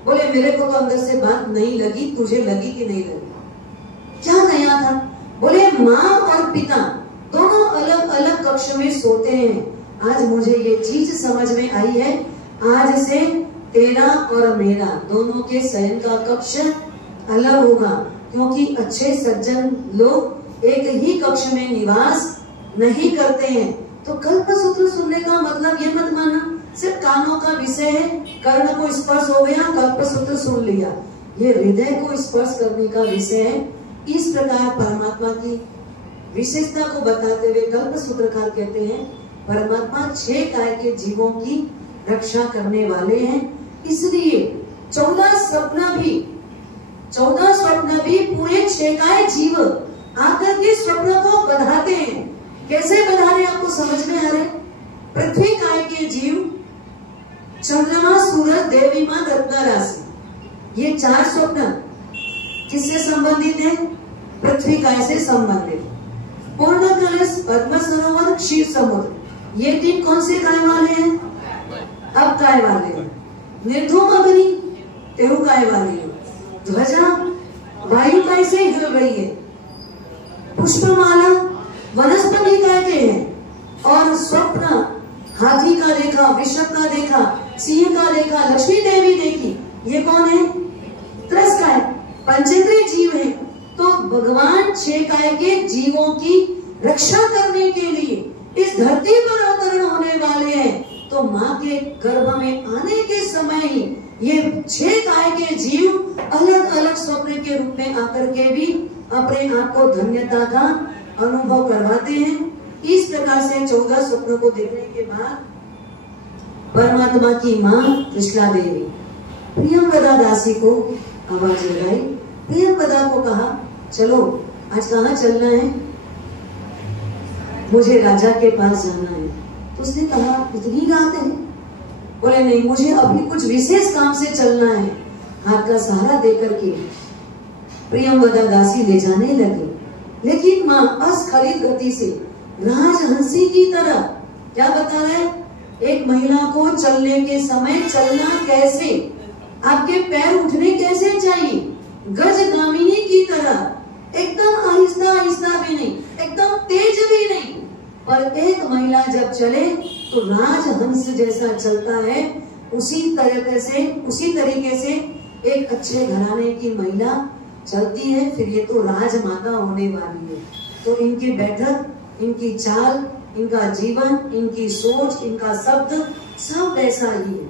बोले मेरे को तो अंदर से बात नहीं लगी, तुझे लगी कि नहीं लगी? क्या नया था? बोले माँ और पिता दोनों अलग अलग कक्ष में सोते हैं। आज मुझे ये चीज समझ में आई है, आज से तेरा और मेरा दोनों के शयन का कक्ष अलग होगा, क्योंकि अच्छे सज्जन लोग एक ही कक्ष में निवास नहीं करते हैं। तो कल्पसूत्र सुनने का मतलब ये मत मानना सिर्फ कानों का विषय है, कर्ण को स्पर्श हो गया, कल्पसूत्र सुन लिया। ये हृदय को स्पर्श करने का विषय है। इस प्रकार परमात्मा की विशेषता को बताते हुए कल्पसूत्रकार कहते हैं परमात्मा 6 काय के जीवों की रक्षा करने वाले हैं। इसलिए 14 स्वप्न भी पूरे 6 काय जीव आकर के स्वप्न को बढ़ाते हैं। कैसे बढ़ा रहे आपको समझ में आ रहा है? पृथ्वी काय के जीव चंद्रमा, सूरज, देवी मां, रत्ना राशि, ये 4 स्वप्न किससे संबंधित है? पृथ्वी काय से संबंधित। पूर्ण कलश, पद्म सरोवर, क्षीर समुद्र, ये 3 कौन से काय वाले हैं? अब काय वाले हैं। निर्धूम अग्नि तेहु काय वाली है। ध्वजा वायु काय से हिल रही है। पुष्पमाला वनस्पति काय के हैं। और स्वप्न हाथी का देखा, विषभ का देखा, सिंह का देखा, लक्ष्मी देवी देखी, ये कौन है? त्रस काय, पंचेंद्रिय जीव है। तो भगवान 6 काय के जीवों की रक्षा करने के लिए इस धरती पर अवतरण होने वाले हैं। तो माँ के गर्भ में आने के समय ही ये 6 काय के जीव अलग अलग स्वप्न के रूप में आकर के भी अपने आप को धन्यता का अनुभव करवाते हैं। इस प्रकार से 14 स्वप्नों को देखने के बाद परमात्मा की मां त्रिशला देवी प्रियंवदा दासी को आवाज लगाई। प्रियंवदा को कहा, चलो आज कहाँ चलना है? मुझे राजा के पास जाना है। तो उसने कहा, इतनी रात है? बोले नहीं, मुझे अभी कुछ विशेष काम से चलना है। हाथ का सहारा देकर के प्रियंवदा दासी ले जाने लगी, लेकिन माँ अस्खलित गति से राजहंसी की तरह, क्या बता रहे, एक महिला को चलने के समय चलना कैसे, आपके पैर उठने कैसे चाहिए, गजगामिनी की तरह एकदम आहिस्ता आहिस्ता भी नहीं, एकदम तेज भी नहीं, पर एक महिला जब चले तो राजहंस जैसा चलता है, उसी तरीके से एक अच्छे घराने की महिला चलती है। फिर ये तो राजमाता होने वाली है, तो इनकी बैठक, इनकी चाल, इनका जीवन, इनकी सोच, इनका शब्द सब वैसा ही है।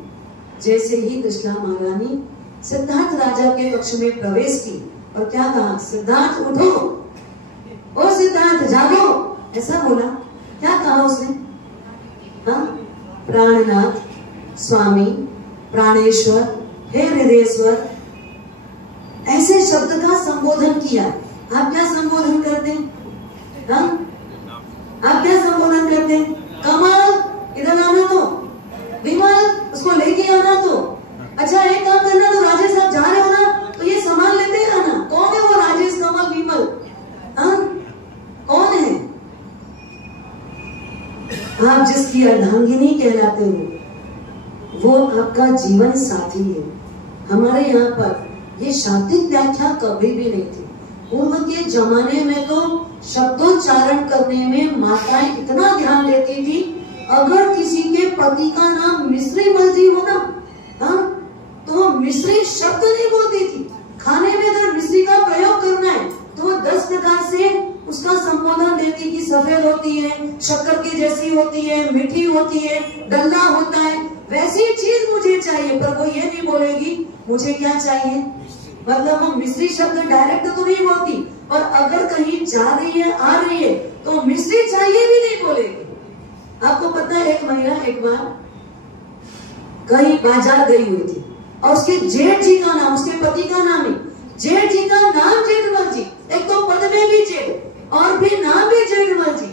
जैसे ही त्रिशला महारानी सिद्धार्थ राजा के कक्ष में प्रवेश की और क्या कहा, सिद्धार्थ उठो, ओ सिद्धार्थ जागो, ऐसा बोला। क्या कहा उसने? हाँ, प्राणनाथ, स्वामी, प्राणेश्वर, हे हृदयेश्वर, ऐसे शब्द का संबोधन किया। आप क्या संबोधन करते हैं? हाँ? आप क्या संबोधन करते हैं? कमल इधर आना, तो विमल उसको लेके आना, तो अच्छा एक काम करना, तो राजेश आप जा रहे हो ना, तो ये सामान लेते आना। कौन है वो राजेश, कमल, विमल? हाँ, कौन है? आप जिसकी अर्धांगिनी कहलाते हो वो आपका जीवन साथी है। हमारे यहाँ पर ये शाब्दिक व्याख्या कभी भी नहीं थी। पूर्व के जमाने में तो शब्दोच्चारण करने में माताएं इतना ध्यान देती थी, अगर किसी के पति का नाम मिश्री मर्जी हो ना, हाँ, तो मिश्री शब्द नहीं बोलती थी। खाने में अगर मिश्री का प्रयोग करना है तो वो 10 प्रकार से उसका संबोधन देती कि सफेद होती है, शक्कर की जैसी होती है, मीठी होती है, डल्ला होता है, वैसी चीज मुझे चाहिए। पर वो ये नहीं बोलेगी मुझे क्या चाहिए, मतलब वो मिश्री शब्द डायरेक्ट तो नहीं बोलती, और अगर कहीं जा रही है, आ रही है, तो मिश्री चाहिए भी नहीं बोलेगी। आपको पता है, एक महिला एक बार कहीं बाजार गई हुई थी और उसके जेठ जी का नाम, उसके पति का नाम है, जेठ जी का नाम जेठमल जी, एक तो पद में भी जेठ और भी नाम भी जेठमल जी।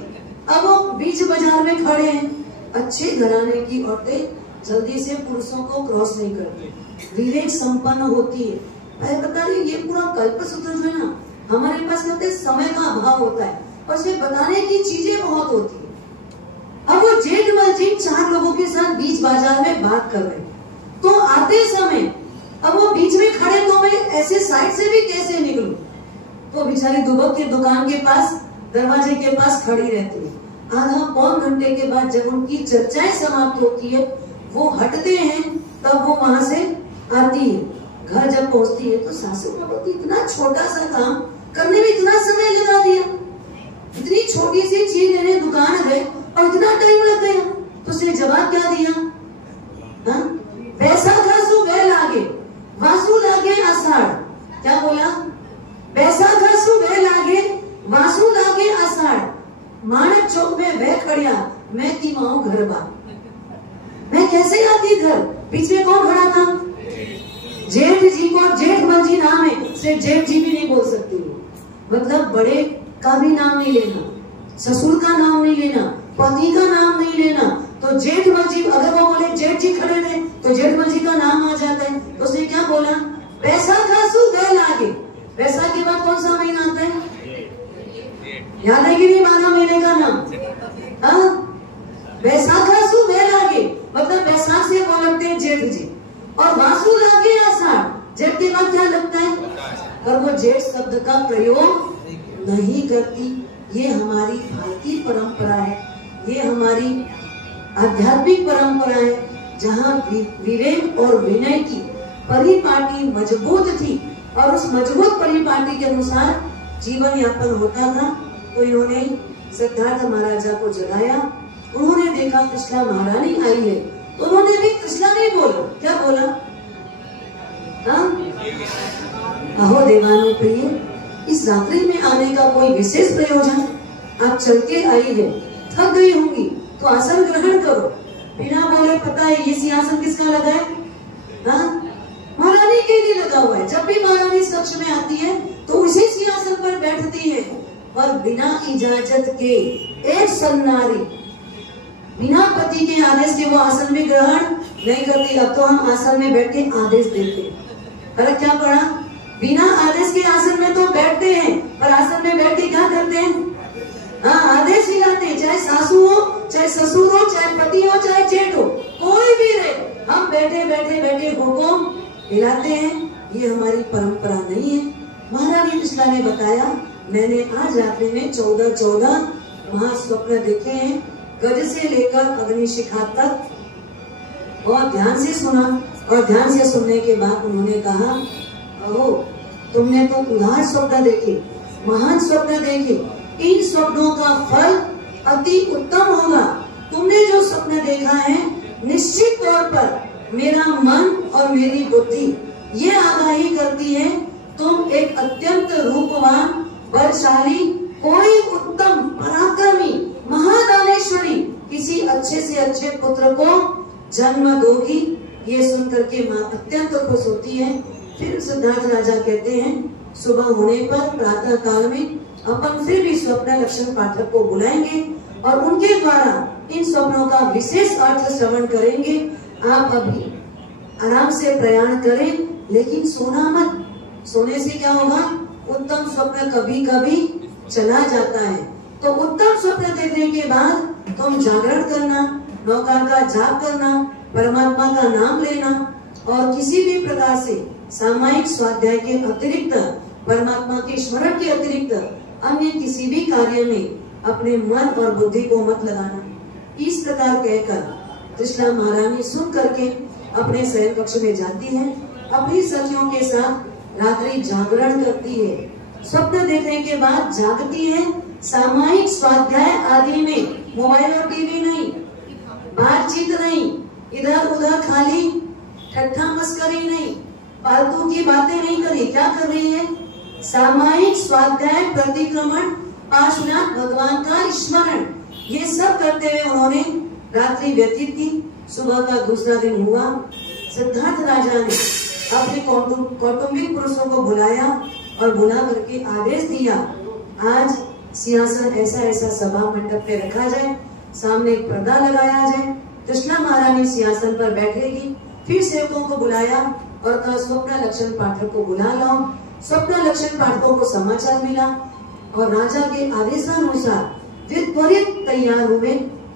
अब वो बीच बाजार में खड़े हैं। अच्छे घराने की औरतें जल्दी से पुरुषों को क्रॉस नहीं करती, विवेक संपन्न होती है। बता रही, ये पूरा कल्पसूत्र जो है ना, हमारे पास कहते समय का अभाव होता है और इसे बताने की चीजें बहुत होती है। अब वो जेठमल जी 4 लोगों के साथ बीच बाजार में बात कर रहे, तो आते समय अब वो बीच में खड़े, तो मैं ऐसे साइड से भी कैसे निकलूं? तो बेचारी दुबक के दुकान के पास, दरवाजे के पास खड़ी रहती है। आधा पौन घंटे के बाद जब उनकी चर्चाएं समाप्त होती है, वो हटते हैं, तब वो वहां से आती है। घर जब पहुंचती है तो सासू माँ बोलती, इतना छोटा सा काम करने में इतना समय लगा दिया, इतनी छोटी सी चीज लेने दुकान गए और इतना टाइम लग गया। तो उसने जवाब क्या दिया? हाँ, पैसा घासू वे लागे, वासु लागे आषाढ़। क्या बोला? पैसा घासू वे लागे, वासु लागे आषाढ़। मानक चौक में वह खड़िया, मैं की माऊ घर बा। मैं कैसे आती घर? बीच में कौन खड़ा था? जेठ जी को जेठमल जी नाम है, सिर्फ जेठ जी भी नहीं बोल सकती, मतलब बड़े का भी नाम नहीं लेना, ससुर का नाम नहीं लेना, पति का नाम नहीं लेना। तो जेठमल जी, अगर वो बोले जेठ जी खड़े थे तो जेठमल जी का नाम आ जाता है। तो उसने क्या बोला? पैसा खासू गए लागे। पैसा के बाद कौन सा महीना आता है? याद है कि नहीं? 12 महीने का नाम, हाँ, बैसाखासु वे लागे, मतलब बैसाख से वो लगते हैं जेठ जी, और वासु लागे आषाढ़। जेठ के बाद क्या लगता है? पर वो जेठ शब्द का प्रयोग नहीं करती। ये हमारी भारतीय परंपरा है, ये हमारी आध्यात्मिक परंपरा है, जहाँ विवेक और विनय की परिपाटी मजबूत थी और उस मजबूत परिपाटी के अनुसार जीवन यापन होता था। तो इन्होंने सिद्धार्थ महाराजा को जगाया। उन्होंने देखा त्रिशला महारानी आई है, तो उन्होंने भी त्रिशला नहीं बोला। क्या बोला? हाँ? अहो देवानु प्रिय, इस रात्रि में आने का कोई विशेष प्रयोजन? आप चल के आई है, थक गई होंगी, तो आसन ग्रहण करो। बिना बोले पता है ये सिंहासन किसका लगा है? हाँ? महारानी के लिए लगा हुआ है। जब भी महारानी इस कक्ष में आती है तो उसी सिंहासन पर बैठती है, और बिना इजाजत के एक सन्नारी बिना पति के आदेश के वो आसन में ग्रहण नहीं करती। अब तो हम आसन में बैठ के आदेश देते हैं। फर्क क्या पड़ा? बिना आदेश के आसन में तो बैठते हैं, पर आसन में बैठ के क्या करते हैं? हाँ, आदेश हिलाते हैं। चाहे सासू हो, चाहे ससुर हो, चाहे पति हो, चाहे जेठ हो, कोई भी रहे, हम बैठे बैठे बैठे हुकुम हिलाते हैं। ये हमारी परंपरा नहीं है। महारानी कृष्णा ने बताया, मैंने आज रात्रि में 14 महास्वप्न देखे हैं, गज से लेकर अग्निशिखा तक। और ध्यान से सुना, और ध्यान से सुनने के बाद उन्होंने कहा, अहो तुमने तो उदार स्वप्न देखे, महान स्वप्न देखे, इन स्वप्नों का फल अति उत्तम होगा। तुमने जो स्वप्न देखा है, निश्चित तौर पर मेरा मन और मेरी बुद्धि ये आगाही करती है, तुम एक अत्यंत रूपवान, बलशाली, कोई उत्तम, पराक्रमी, महादानेश्वरी, किसी अच्छे से अच्छे पुत्र को जन्म दोगी। ये सुनकर के माँ अत्यंत खुश होती है। फिर सिद्धार्थ राजा कहते हैं, सुबह होने पर प्रातः काल में अपन फिर भी स्वप्न लक्षण पाठक को बुलाएंगे और उनके द्वारा इन स्वप्नों का विशेष अर्थ श्रवण करेंगे। आप अभी आराम से प्रयाण करें, लेकिन सोना मत। सोने से क्या होगा? उत्तम स्वप्न कभी कभी चला जाता है। तो उत्तम स्वप्न देखने के बाद तुम जागरण करना, नौकार का जाप करना, परमात्मा का नाम लेना, और किसी भी प्रकार से सामायिक स्वाध्याय के अतिरिक्त, परमात्मा के स्मरण के अतिरिक्त अन्य किसी भी कार्य में अपने मन और बुद्धि को मत लगाना। इस प्रकार कहकर कृष्णा महारानी सुन करके अपने शयन कक्ष में जाती है, अपनी सखियों के साथ रात्रि जागरण करती है। स्वप्न देखने के बाद जागती है, सामायिक स्वाध्याय आदि में मोबाइल और टीवी नहीं, बातचीत नहीं, इधर उधर खाली ठट्ठा मस्करी नहीं, फालतू की बातें नहीं करी। क्या कर रही है? सामायिक स्वाध्याय, प्रतिक्रमण, पार्श्वनाथ, भगवान का स्मरण, ये सब करते हुए उन्होंने रात्रि व्यतीत की। सुबह का दूसरा दिन हुआ। सिद्धार्थ राजा ने अपने कौटुंबिक पुरुषों को बुलाया और बुला करके आदेश दिया, आज सिंहासन ऐसा ऐसा सभा मंडप पे रखा जाए, सामने एक पर्दा लगाया जाए, कृष्णा महारानी सिंहासन पर बैठेगी। फिर सेवकों को बुलाया और कहा, स्वप्न लक्षण पाठक को बुला लाओ। स्वप्न लक्षण पाठकों को समाचार मिला और राजा के आदेशानुसार वे त्वरित तैयार हुए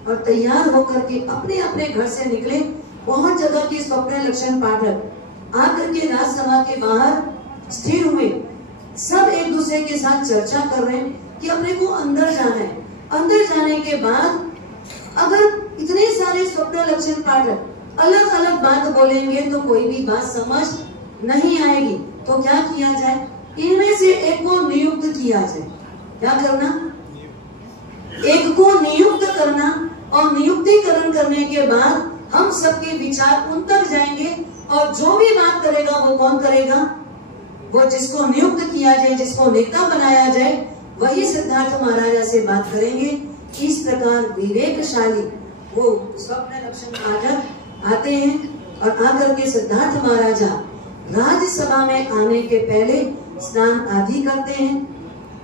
और तैयार होकर के अपने अपने घर से निकले। बहुत जगह के स्वप्न लक्षण पाठक आकर के राजसभा के बाहर स्थिर हुए। सब एक दूसरे के साथ चर्चा कर रहे हैं कि अपने को अंदर जाना है। अंदर जाने के बाद अगर इतने सारे स्वप्न लक्षण पाठक अलग अलग बात बोलेंगे तो कोई भी बात समझ नहीं आएगी। तो क्या किया जाए? इनमें से एक को नियुक्त किया जाए। क्या करना? एक को नियुक्त करना, और नियुक्तिकरण करने के बाद हम सबके विचार उन तक जाएंगे और जो भी बात करेगा वो कौन करेगा? वो जिसको नियुक्त किया जाए, जिसको नेता बनाया जाए, वही सिद्धार्थ महाराजा से बात करेंगे। इस प्रकार विवेकशाली वो स्वप्न लक्षण पाठक आते हैं और आकर के सिद्धार्थ महाराजा राज्यसभा में आने के पहले स्नान आदि करते हैं,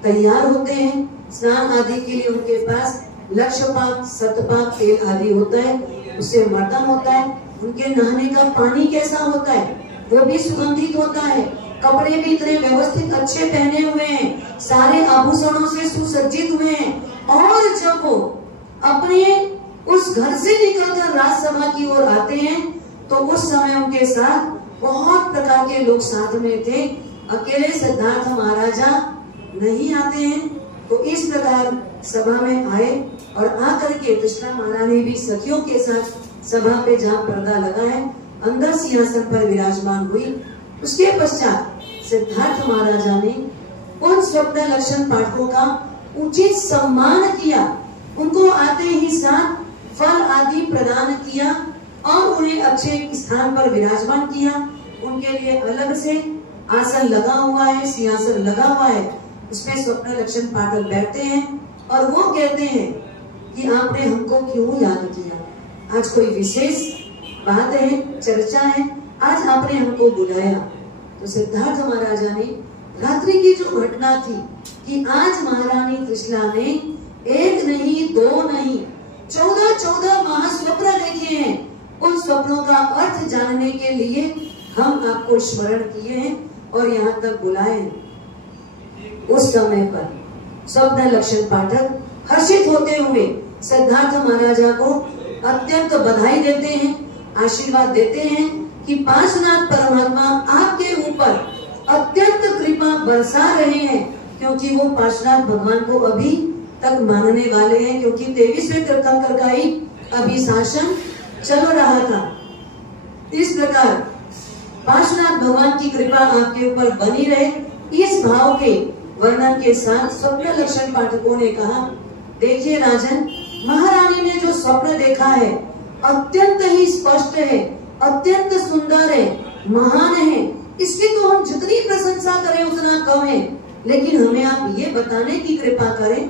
तैयार होते हैं। स्नान आदि के लिए उनके पास लक्षपात, शतपात तेल आदि होता है, उससे मर्दन होता है। उनके नहाने का पानी कैसा होता है? वो भी सुगंधित होता है। कपड़े भी इतने व्यवस्थित अच्छे पहने हुए हैं, सारे आभूषणों से सुसज्जित हुए हैं। और जब वो अपने उस घर से निकलकर राजसभा की ओर आते हैं तो उस समय उनके साथ बहुत प्रकार के लोग साथ में थे। अकेले सिद्धार्थ महाराजा नहीं आते हैं। तो इस प्रकार सभा में आए और आकर के कृष्णा महारानी भी सखियों के साथ सभा पे जहाँ पर्दा लगा है अंदर सिंहासन पर विराजमान हुई। उसके पश्चात सिद्धार्थ महाराजा ने उन स्वप्न लक्षण पाठकों का उचित सम्मान किया, उनको आते ही साथ फल आदि प्रदान किया और उन्हें अच्छे स्थान पर विराजमान किया। उनके उनके लिए अलग से आसन लगा हुआ है, सिंहासन लगा हुआ है, उसमें स्वप्न लक्षण पाठक बैठते हैं और वो कहते हैं कि आपने हमको क्यों याद किया, आज कोई विशेष बात है, चर्चा है, आज आपने हमको बुलाया। तो सिद्धार्थ महाराजा ने रात्रि की जो घटना थी कि आज महारानी त्रिशला ने एक नहीं, दो नहीं, 14 महास्वप्न देखे हैं, उन स्वप्नों का अर्थ जानने के लिए हम आपको स्मरण किए हैं और यहाँ तक बुलाए हैं। उस समय पर स्वप्न लक्षण पाठक हर्षित होते हुए सिद्धार्थ महाराजा को अत्यंत बधाई देते हैं, आशीर्वाद देते हैं कि पार्श्वनाथ परमात्मा आपके ऊपर अत्यंत कृपा बरसा रहे हैं, क्योंकि वो पार्श्वनाथ भगवान को अभी तक मानने वाले हैं, क्योंकि 23वें तीर्थंकर का ही अभी शासन चल रहा था। इस प्रकार पार्श्वनाथ भगवान की कृपा आपके ऊपर बनी रहे, इस भाव के वर्णन के साथ स्वप्न लक्षण पाठकों ने कहा, देखिए राजन, महारानी ने जो स्वप्न देखा है अत्यंत ही स्पष्ट है, अत्यंत सुंदर है, महान है, इसकी तो हम जितनी प्रशंसा करें उतना कम है, लेकिन हमें आप ये बताने की कृपा करें,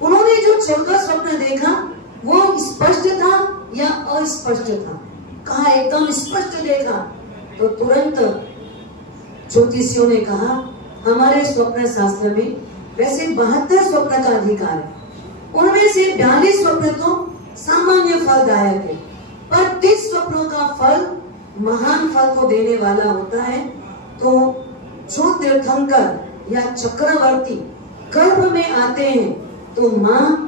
उन्होंने जो 14 स्वप्न देखा वो स्पष्ट था या अस्पष्ट था? कहा एकदम स्पष्ट देखा। तो तुरंत ज्योतिषियों ने कहा, हमारे स्वप्न शास्त्र में वैसे 72 स्वप्न का अधिकार है, उनमें से 42 स्वप्न तो सामान्य फलदायक है, पर 30 स्वप्नों का फल महान फल को देने वाला होता है। तो जो तीर्थंकर या चक्रवर्ती गर्भ में आते हैं तो माँ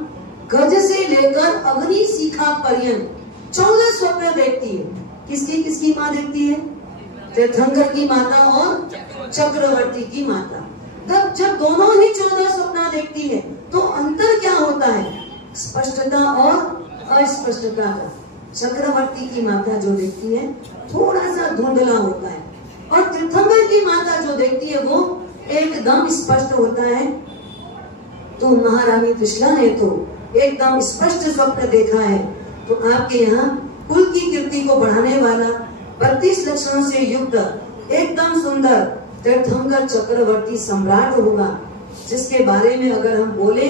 गज से लेकर अग्नि शिखा पर्यंत 14 स्वप्न देखती है। किसकी किसकी माँ देखती है? तीर्थंकर की माता और चक्रवर्ती की माता। तब जब दोनों ही 14 स्वप्न देखती है तो अंतर क्या होता है? स्पष्टता और अस्पष्टता का। चक्रवर्ती की माता जो देखती है थोड़ा सा धुंधला होता है, और तीर्थंकर की माता जो देखती है वो एकदम स्पष्ट होता है। तो महारानी त्रिशला ने तो एकदम स्पष्ट स्वप्न देखा है। तो आपके यहाँ कुल की कीर्ति को बढ़ाने वाला 32 लक्षणों से युक्त एकदम सुंदर तीर्थंकर चक्रवर्ती सम्राट होगा, जिसके बारे में अगर हम बोले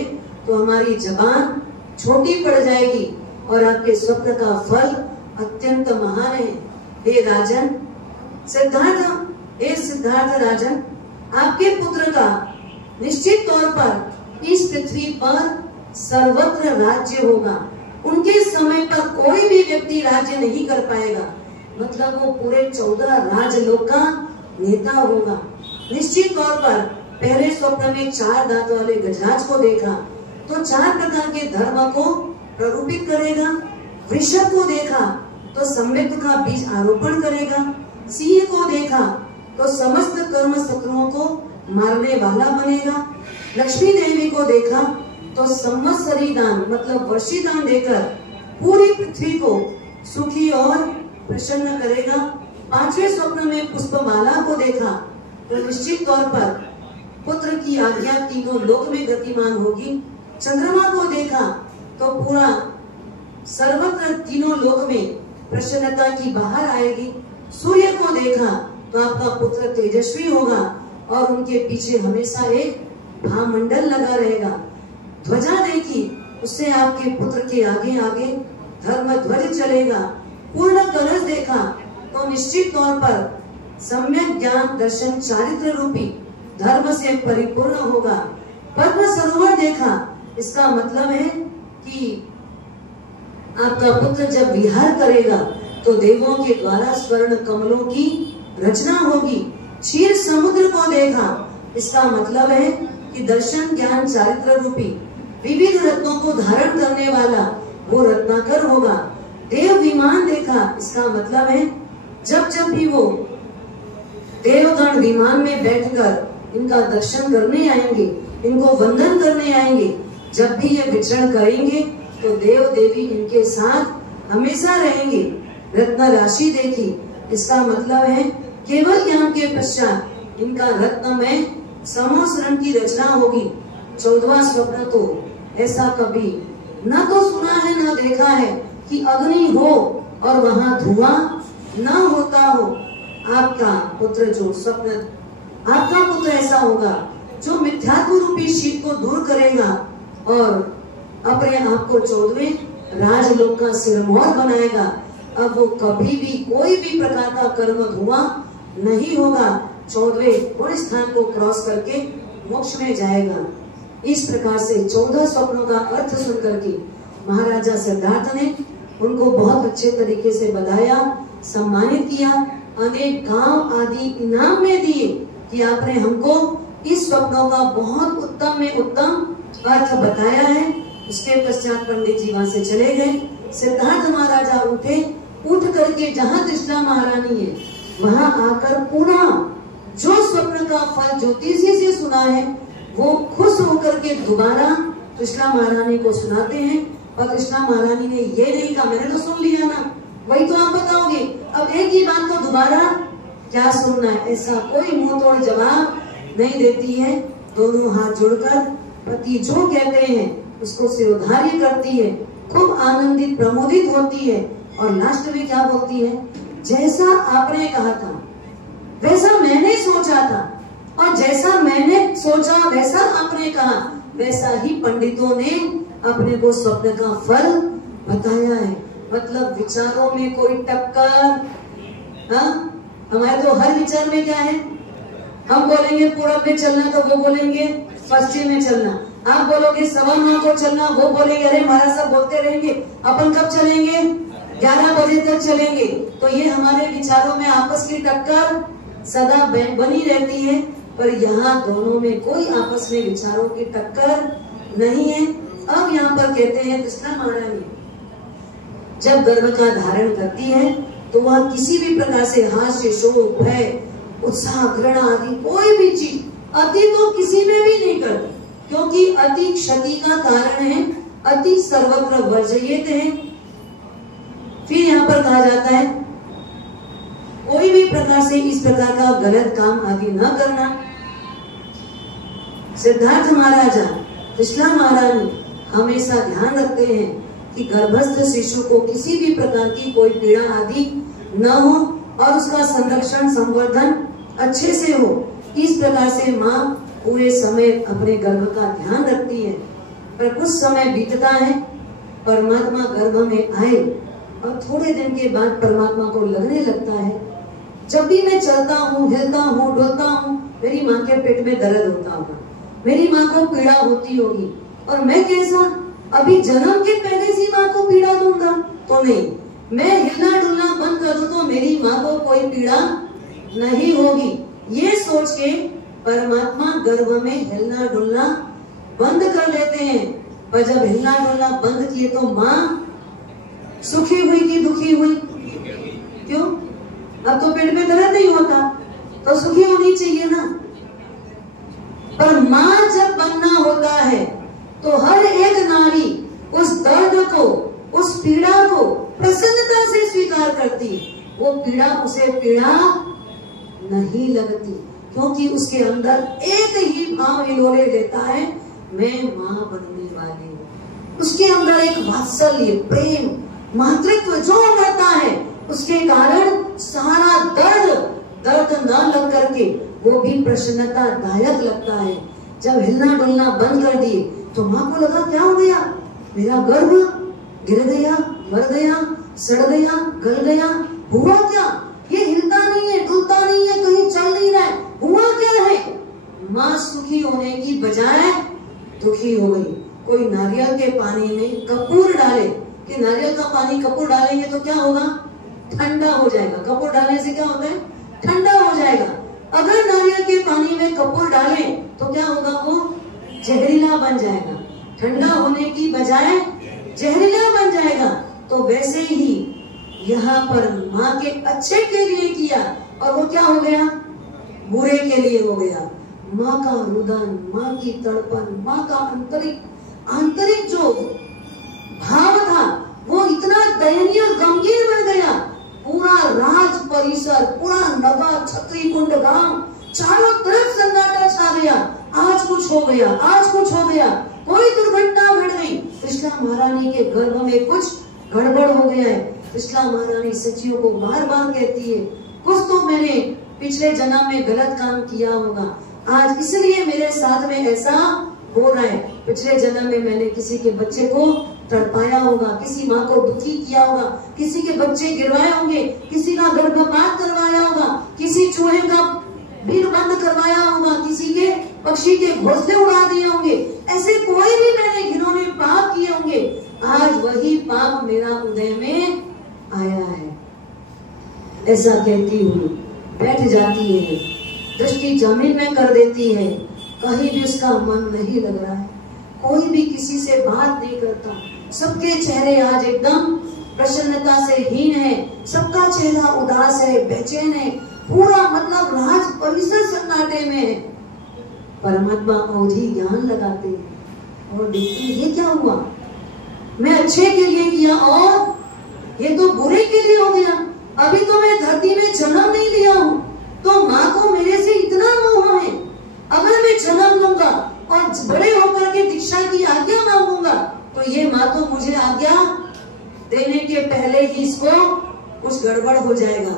तो हमारी जबान छोटी पड़ जाएगी, और आपके स्वप्न का फल अत्यंत महान है। हे राजन सिद्धार्थ राजन, आपके पुत्र का निश्चित तौर पर इस पृथ्वी पर सर्वत्र राज्य होगा। उनके समय पर कोई भी व्यक्ति राज्य नहीं कर पाएगा, मतलब वो पूरे 14 राजलोक का नेता होगा। निश्चित तौर पर पहले स्वप्न में 4 दांत वाले गजराज को देखा तो 4 प्रकार के धर्म को प्ररूपित करेगा। वृषभ को देखा तो सम्यक का बीज आरोपण करेगा। सिंह को देखा तो समस्त कर्म शत्रुओं को मारने वाला बनेगा। लक्ष्मी देवी को देखा तो संवत्सरी दान मतलब वर्षी दान देकर पूरी पृथ्वी को सुखी और प्रसन्न करेगा। 5वें स्वप्न में पुष्पमाला को देखा तो निश्चित तौर पर पुत्र की आज्ञा तीनों लोक में गतिमान होगी। चंद्रमा को देखा तो पूरा सर्वत्र तीनों लोक में प्रसन्नता की बाहर आएगी। सूर्य को देखा तो आपका पुत्र तेजस्वी होगा और उनके पीछे हमेशा एक भामंडल लगा रहेगा। ध्वजा देखी, उससे आपके पुत्र के आगे आगे धर्म ध्वज चलेगा। पूर्ण कलश देखा तो निश्चित तौर पर सम्यक ज्ञान दर्शन चारित्र रूपी धर्म से परिपूर्ण होगा। पद्म सरोवर देखा, इसका मतलब है कि आपका पुत्र जब विहार करेगा तो देवों के द्वारा स्वर्ण कमलों की रचना होगी। क्षीर समुद्र को देखा, इसका मतलब है कि दर्शन ज्ञान चारित्र रूपी विविध रत्नों को धारण करने वाला वो रत्नाकर होगा। देव विमान देखा, इसका मतलब है जब जब भी वो देवगण विमान में बैठकर इनका दर्शन करने आएंगे, इनको वंदन करने आएंगे, जब भी ये विचरण करेंगे तो देव देवी इनके साथ हमेशा रहेंगे। रत्न राशि देखी, इसका मतलब है केवल यहाँ के पश्चात इनका रत्न में समोसरण की रचना होगी। 14वां स्वप्न तो ऐसा कभी न तो सुना है न देखा है कि अग्नि हो और वहाँ धुआं न होता हो। आपका पुत्र जो स्वप्न, आपका पुत्र ऐसा होगा जो मिथ्यात्व रूपी शीत को दूर करेगा और अपने आप को 14वें राजलोक का सिरमौर बनाएगा। अब वो कभी भी कोई भी प्रकार का कर्म धुआं नहीं होगा, 14वें पुण्य स्थान को क्रॉस करके मोक्ष में जाएगा। इस प्रकार से 14 स्वप्नों का अर्थ सुनकर के महाराजा सिद्धार्थ ने उनको बहुत अच्छे तरीके से बताया, सम्मानित किया, अनेक गांव आदि इनाम में दिए कि आपने हमको इस स्वप्नों का बहुत उत्तम में उत्तम अर्थ बताया है। उसके पश्चात पंडित जी वहां से चले गए। सिद्धार्थ महाराजा उठे, उठ करके जहाँ त्रिशला महारानी है वहां आकर पुनः जो स्वप्न का फल ज्योतिषी से सुना है वो खुश होकर के दोबारा त्रिशला महारानी को सुनाते हैं। और त्रिशला महारानी ने ये नहीं कहा मैंने तो सुन लिया ना, वही तो आप बताओगे, अब एक ही बात को दोबारा क्या सुनना है, ऐसा कोई मुंह तोड़ जवाब नहीं देती है। दोनों हाथ जोड़कर पति जो कहते हैं उसको सिरोधार्य करती है, खूब आनंदित प्रमोदित होती है और लास्ट में क्या बोलती है, जैसा आपने कहा था वैसा मैंने सोचा था और जैसा मैंने सोचा वैसा आपने कहा, वैसा ही पंडितों ने अपने को स्वप्न का फल बताया है। मतलब विचारों में कोई टक्कर, हाँ हमारे तो हर विचार में क्या है, हम बोलेंगे पूरब में चलना तो वो बोलेंगे पश्चिम में चलना, आप बोलोगे 9:15 को चलना, वो बोलेंगे अरे महाराज सब बोलते रहेंगे, अपन कब चलेंगे, 11 बजे तक चलेंगे। तो ये हमारे विचारों में आपस की टक्कर सदा बनी रहती है, पर यहाँ दोनों में कोई आपस में विचारों की टक्कर नहीं है। अब यहाँ पर कहते हैं त्रिशला महारानी जब गर्भ का धारण करती है तो वह किसी भी प्रकार से हास्य, शोक, भय, उत्साह, घृणा आदि कोई भी चीज अति तो किसी में भी नहीं करती, क्योंकि अति क्षति का कारण है, अति सर्वत्र वर्जयेत है। फिर यहाँ पर कहा जाता है कोई भी प्रकार से इस प्रकार का गलत काम आदि न करना। सिद्धार्थ महाराजा, त्रिशला महारानी हमेशा ध्यान रखते हैं कि गर्भस्थ शिशु को किसी भी प्रकार की कोई पीड़ा आदि न हो और उसका संरक्षण संवर्धन अच्छे से हो। इस प्रकार से माँ पूरे समय अपने गर्भ का ध्यान रखती है। पर कुछ समय बीतता है, परमात्मा गर्भ में आए और थोड़े दिन के बाद परमात्मा को लगने लगता है जब भी मैं चलता हूँ, हिलता हूँ, डोलता हूँ, मेरी माँ के पेट में दर्द होता होगा, मेरी माँ को पीड़ा होती होगी, और मैं कैसा अभी जन्म के पहले से माँ को पीड़ा दूंगा तो नहीं, मैं हिलना डुलना बंद कर दूं तो मेरी माँ को कोई पीड़ा नहीं होगी। ये सोच के परमात्मा गर्भ में हिलना डुलना बंद कर लेते हैं। पर जब हिलना डुलना बंद किए तो माँ सुखी हुई कि दुखी हुई? क्यों? अब तो पेट में दर्द नहीं होता तो सुखी होनी चाहिए ना। पर माँ जब बनना होता है तो हर एक नारी उस दर्द को, उस पीड़ा को प्रसन्नता से स्वीकार करती है। वो पीड़ा उसे पीड़ा नहीं लगती, क्योंकि उसके अंदर एक ही भाव हिलोरे देता है, मैं माँ बनने वाली हूँ। उसके अंदर एक वात्सल्य, प्रेम, मातृत्व जो करता है, उसके कारण सारा दर्द न लग करके वो भी प्रसन्नता दायक लगता है। जब हिलना डुलना बंद कर दिए तो माँ को लगा क्या हो गया, मेरा गर्भ गिर गया, मर गया, सड़ गया, गल गया, हुआ क्या, ये हिलता नहीं है, डुलता नहीं है, कहीं चल नहीं रहा है, हुआ क्या है? माँ सुखी होने की बजाय दुखी हो गई। कोई नारियल के पानी में कपूर डाले कि नारियल का पानी कपूर डालेंगे तो क्या होगा, ठंडा हो जाएगा। कपूर डालने से क्या होता है, ठंडा हो जाएगा। अगर नारियल के पानी में कपूर डालें तो क्या होगा, वो जहरीला बन जाएगा, ठंडा होने की बजाय जहरीला बन जाएगा। तो वैसे ही यहाँ पर माँ के अच्छे के लिए किया और वो क्या हो गया, बुरे के लिए हो गया। माँ का रुदन, माँ की तड़पन, माँ का आंतरिक जो भाव था वो इतना दयनीय और गंभीर बन गया। पूरा राज परिसर, पूरा नगर, छत्री कुंड गांव, चारों तरफ सन्नाटा छा गया। आज कुछ हो गया, आज कुछ हो गया, कोई दुर्घटना घट गई। त्रिशला महारानी के गर्भ में कुछ गड़बड़ हो गया है। त्रिशला महारानी सचियों को बार बार कहती है, कुछ तो मैंने पिछले जन्म में गलत काम किया होगा, आज इसलिए मेरे साथ में ऐसा हो रहा है। पिछले जन्म में मैंने किसी के बच्चे को तड़पाया होगा, किसी माँ को दुखी किया होगा, किसी के बच्चे गिरवाए होंगे, किसी का गर्भपात करवाया होगा, किसी चूहे का बिल बंद करवाया होगा, किसी के पक्षी के घोंसले उड़ा दिए होंगे। ऐसे कोई भी मैंने घिनौने पाप किए होंगे, आज वही पाप मेरा उदय में आया है। ऐसा कहती हूँ, बैठ जाती है, दृष्टि जमीन में कर देती है, कहीं भी उसका मन नहीं लग रहा है, कोई भी किसी से बात नहीं करता, सबके चेहरे आज एकदम प्रसन्नता से हीन है, सबका चेहरा उदास है, बेचैन है, पूरा मतलब राज परिसर सन्नाटे में है। परमात्मा अवधि ज्ञान लगाते हैं और देखते हैं ये क्या हुआ, मैं अच्छे के लिए किया और ये तो बुरे के लिए हो गया। अभी तो मैं धरती में जन्म नहीं लिया हूँ, तो माँ को मेरे से इतना मोह है, अगर मैं जन्म लूंगा और बड़े होकर के दीक्षा की आज्ञा मांगूंगा तो ये माँ तो मुझे आज्ञा देने के पहले ही इसको कुछ गड़बड़ हो जाएगा।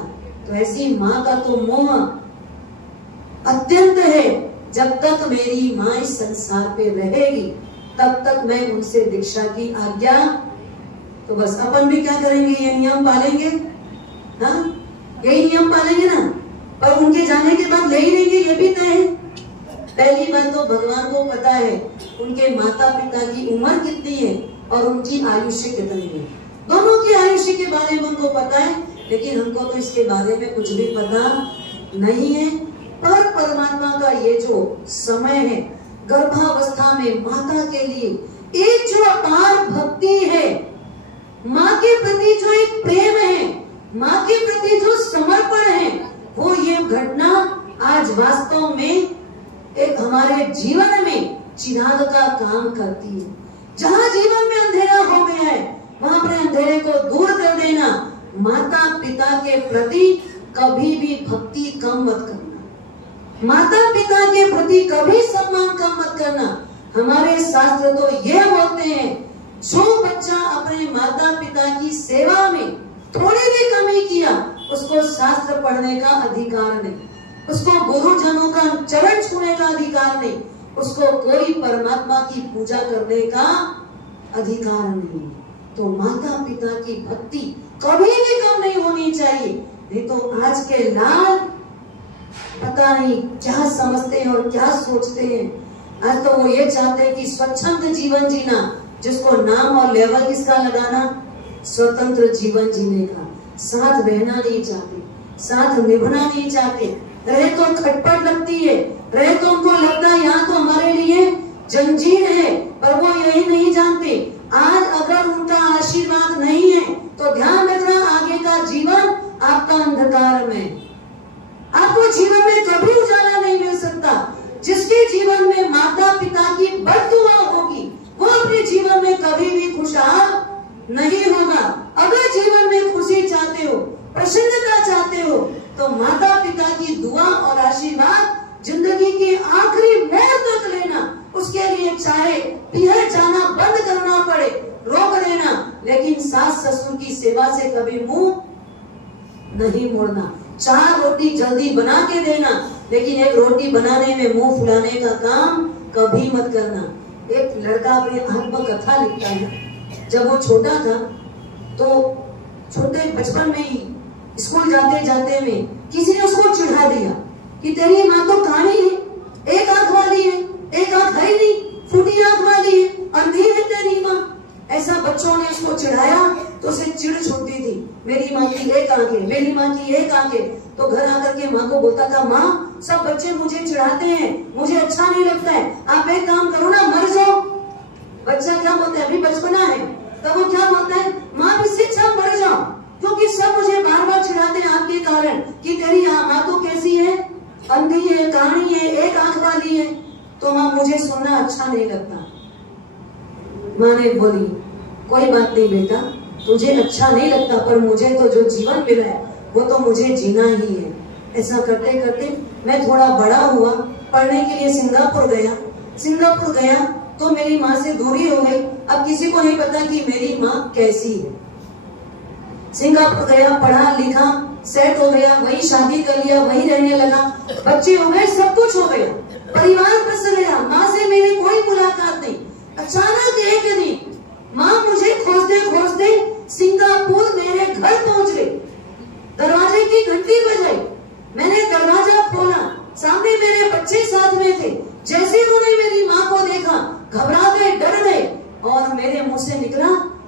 तो ऐसी माँ का तो मोह अत्यंत है। जब तक मेरी माँ इस संसार पे रहेगी तब तक मैं उनसे दीक्षा की आज्ञा, तो बस अपन भी क्या करेंगे, ये नियम पालेंगे, हाँ यही नियम पालेंगे ना, पर उनके जाने के बाद ले ही लेंगे, ये भी तय है। पहली बात तो भगवान को पता है उनके माता पिता की उम्र कितनी है और उनकी आयुष्य कितनी है, दोनों की आयुष्य के बारे में उनको पता है, लेकिन हमको तो इसके बारे में कुछ भी पता नहीं है। पर परमात्मा का ये जो समय है गर्भावस्था में माता के लिए एक जो अपार भक्ति है, माँ के प्रति जो एक प्रेम है, माँ के प्रति जो समर्पण है, वो ये घटना आज वास्तव में एक हमारे जीवन में चिराग का काम करती है। जहाँ जीवन में अंधेरा हो गया है वहां पर अंधेरे को दूर कर देना। माता पिता के प्रति कभी भी भक्ति कम मत करना, माता पिता के प्रति कभी सम्मान कम मत करना। हमारे शास्त्र तो यह बोलते हैं, जो बच्चा अपने माता पिता की सेवा में थोड़ी भी कमी किया उसको शास्त्र पढ़ने का अधिकार नहीं, उसको गुरुजनों का चरण छूने का अधिकार नहीं, उसको कोई परमात्मा की पूजा करने का अधिकार नहीं। तो माता पिता की भक्ति कभी भी कम नहीं होनी चाहिए। नहीं तो आज के लाल पता नहीं क्या समझते हैं और क्या सोचते हैं। आज तो वो ये चाहते हैं कि स्वच्छंद जीवन जीना, जिसको नाम और लेवल किसका लगाना, स्वतंत्र जीवन जीने का। साथ रहना नहीं चाहते, साथ निभना नहीं चाहते, रहे तो खटपट लगती है, रहे तो उनको लगता है यहाँ तो हमारे लिए जंजीर है, पर वो यही नहीं जानते आज अगर उनका आशीर्वाद नहीं है तो ध्यान रखना आगे का जीवन आपका अंधकार में, आपको जीवन में कभी उजाला नहीं मिल सकता। जिसके जीवन में माता पिता की बद्दुआ होगी वो अपने जीवन में कभी भी खुशहाल नहीं होगा। अगर जीवन में खुशी चाहते हो, प्रसन्नता चाहते हो, तो माता पिता की दुआ और आशीर्वाद जिंदगी के आखिरी मोड़ तक लेना। उसके लिए चाहे पीहर जाना बंद करना पड़े, रोक देना, लेकिन सास ससुर की सेवा से कभी मुंह नहीं मोड़ना। 4 रोटी जल्दी बना के देना, लेकिन एक रोटी बनाने में मुंह फुलाने का काम कभी मत करना। एक लड़का अपने आत्मकथा लिखता है, जब वो छोटा था तो छोटे बचपन में ही स्कूल जाते जाते में किसी ने उसको चिढ़ा दिया कि तेरी माँ तो कानी है, एक आंख वाली है, एक आंख है नहीं, फूटी आंख वाली है, अंधी है तेरी माँ। ऐसा बच्चों ने उसको चिढ़ाया तो उसे चिढ़ छूटती थी, मेरी माँ की एक आंख है, मेरी माँ की एक आंख है। तो घर आकर के माँ को बोलता था, माँ सब बच्चे मुझे चिढ़ाते हैं, मुझे अच्छा नहीं लगता है, आप एक काम करो ना, मर जाओ। बच्चा क्या बोलता है, अभी बचपना है, तब वो क्या बोलता है, माँ इससे अच्छा मर जाओ, क्योंकि सब मुझे बार बार चिढ़ाते हैं आपके कारण कि तेरी माँ तो कैसी है, अंधी है, कानी है, एक आंख वाली है। तो माँ मुझे सुनना अच्छा नहीं लगता। माँ ने बोली, कोई बात नहीं बेटा, तुझे अच्छा नहीं लगता, पर मुझे तो जो जीवन मिला है वो तो मुझे जीना ही है। ऐसा करते करते मैं थोड़ा बड़ा हुआ, पढ़ने के लिए सिंगापुर गया तो मेरी माँ से दूरी हो गई। अब किसी को नहीं पता कि मेरी माँ कैसी है। सिंगापुर गया, पढ़ा लिखा, सेट हो गया, वही शादी कर लिया, वही रहने लगा, बच्चे हो गए, सब कुछ हो गया, परिवार बस गया, माँ से मेरी कोई मुलाकात नहीं। अचानक एक दिन माँ मुझे खोजते खोजते सिंगापुर मेरे घर पहुंच गई। दरवाजे की घंटी बजाई, मैंने दरवाजा खोला, सामने मेरे बच्चे साथ में थे। जैसे उन्होंने मेरी माँ को देखा, घबरा गए, डर गए, और मेरे मुंह से निकला,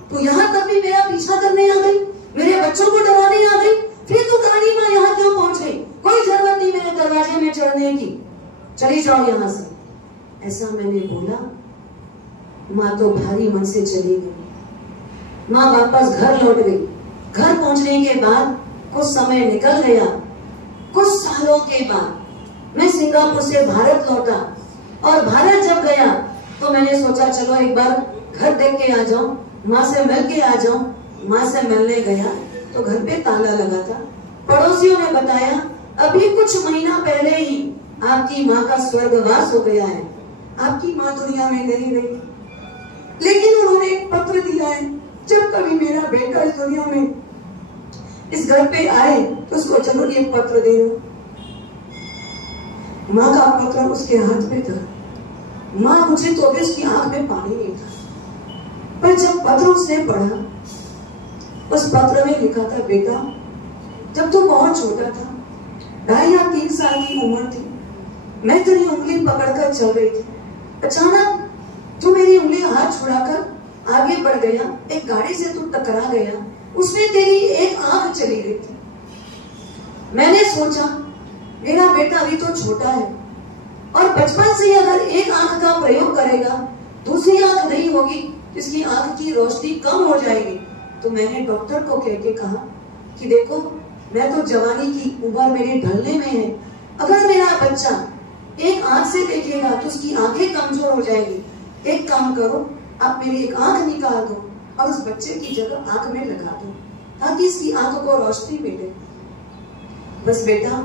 तू यहाँ तक भी मेरा पीछा करने आ गई, मेरे बच्चों को डराने आ गई, फिर तू रानी माँ यहाँ क्यों पहुंच गई? कोई जरूरत नहीं मेरे दरवाजे में चढ़ने की, चली जाओ यहाँ से। ऐसा मैंने बोला। माँ तो भारी मन से चली गई। माँ वापस घर लौट गई। घर पहुंचने के बाद कुछ समय निकल गया। कुछ सालों के बाद मैं सिंगापुर से भारत लौटा, और भारत जब गया तो मैंने सोचा चलो एक बार घर देख के आ जाऊं, माँ से मिल के आ जाऊं। माँ से मिलने गया तो घर पे ताला लगा था। पड़ोसियों ने बताया अभी कुछ महीना पहले ही आपकी माँ का स्वर्गवास हो गया है, आपकी माँ दुनिया में नहीं रही। लेकिन उन्होंने एक पत्र दिया है, जब कभी मेरा बेटा इस दुनिया में इस घर पे आए तो उसको जरूर ये पत्र देना। माँ का पत्र उसके हाथ में था। माँ मुझे तो भी उसकी आंख में पानी नहीं था, पर जब पत्र उसने पढ़ा, उस पत्र में लिखा था, बेटा जब तू बहुत छोटा था, 2.5 या 3 साल की उम्र थी, मैं तेरी उंगली पकड़कर चल रही थी। अचानक तू मेरी उंगली हाथ छुड़ाकर आगे बढ़ गया, एक गाड़ी से तू टकरा गया, उसमें तेरी एक आंख चली गई थी। मैंने सोचा मेरा बेटा अभी तो छोटा है, और बचपन से अगर एक आंख का प्रयोग करेगा, दूसरी आंख नहीं होगी, इसकी आंख की रोशनी कम हो जाएगी। तो मैंने डॉक्टर को कह के कहा कि देखो मैं तो जवानी की उम्र मेरे ढलने में है, अगर मेरा बच्चा एक आंख से देखेगा तो उसकी आंखें कमजोर हो जाएगी। एक काम करो, आप मेरी एक आंख निकाल दो और उस बच्चे की जगह आंख में लगा दो, ताकि इसकी आंख को रोशनी मिले। बस बेटा,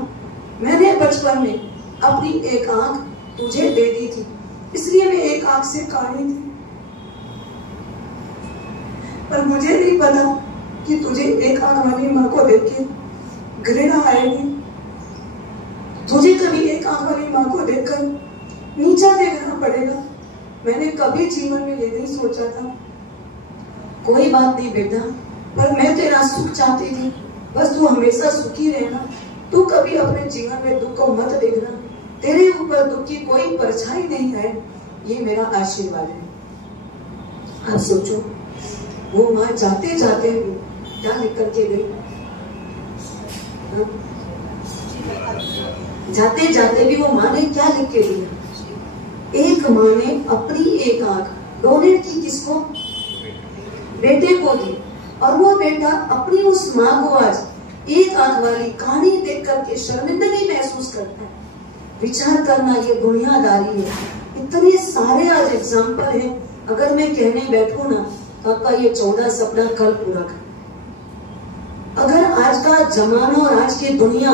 मैंने बचपन में अपनी एक आंख तुझे दे दी थी, इसलिए मैं एक आंख से काढ़ी थी, पर मुझे नहीं पता कि तुझे एक आंख वाली माँ को देख के घृणा आएगी। तुझे कभी एक आंख वाली माँ को देखकर नीचा देखना पड़ेगा। मैंने कभी जीवन में ये नहीं सोचा था। कोई बात नहीं बेटा, पर मैं तेरा सुख चाहती थी, बस तू हमेशा सुखी रहना। तू कभी अपने जीवन में दुख को मत देखना, तेरे ऊपर दुख की कोई परछाई नहीं है, ये मेरा आशीर्वाद है। आप सोचो, वो माँ जाते जाते भी क्या लिख करके गई? जाते जाते भी वो माँ ने क्या लिख के दिया? एक माँ ने अपनी एक आंख डोनेट की, किसको? बेटे को दी, और वो बेटा अपनी उस माँ को आज एक आंख वाली कहानी देख करके शर्मिंदगी महसूस करता है। विचार करना ये दुनियादारी है। इतने सारे आज एग्जाम्पल हैं, अगर मैं कहने बैठूं ना तो आपका ये 14 सपना कल पूरा कर। अगर आज का जमाना और आज की दुनिया,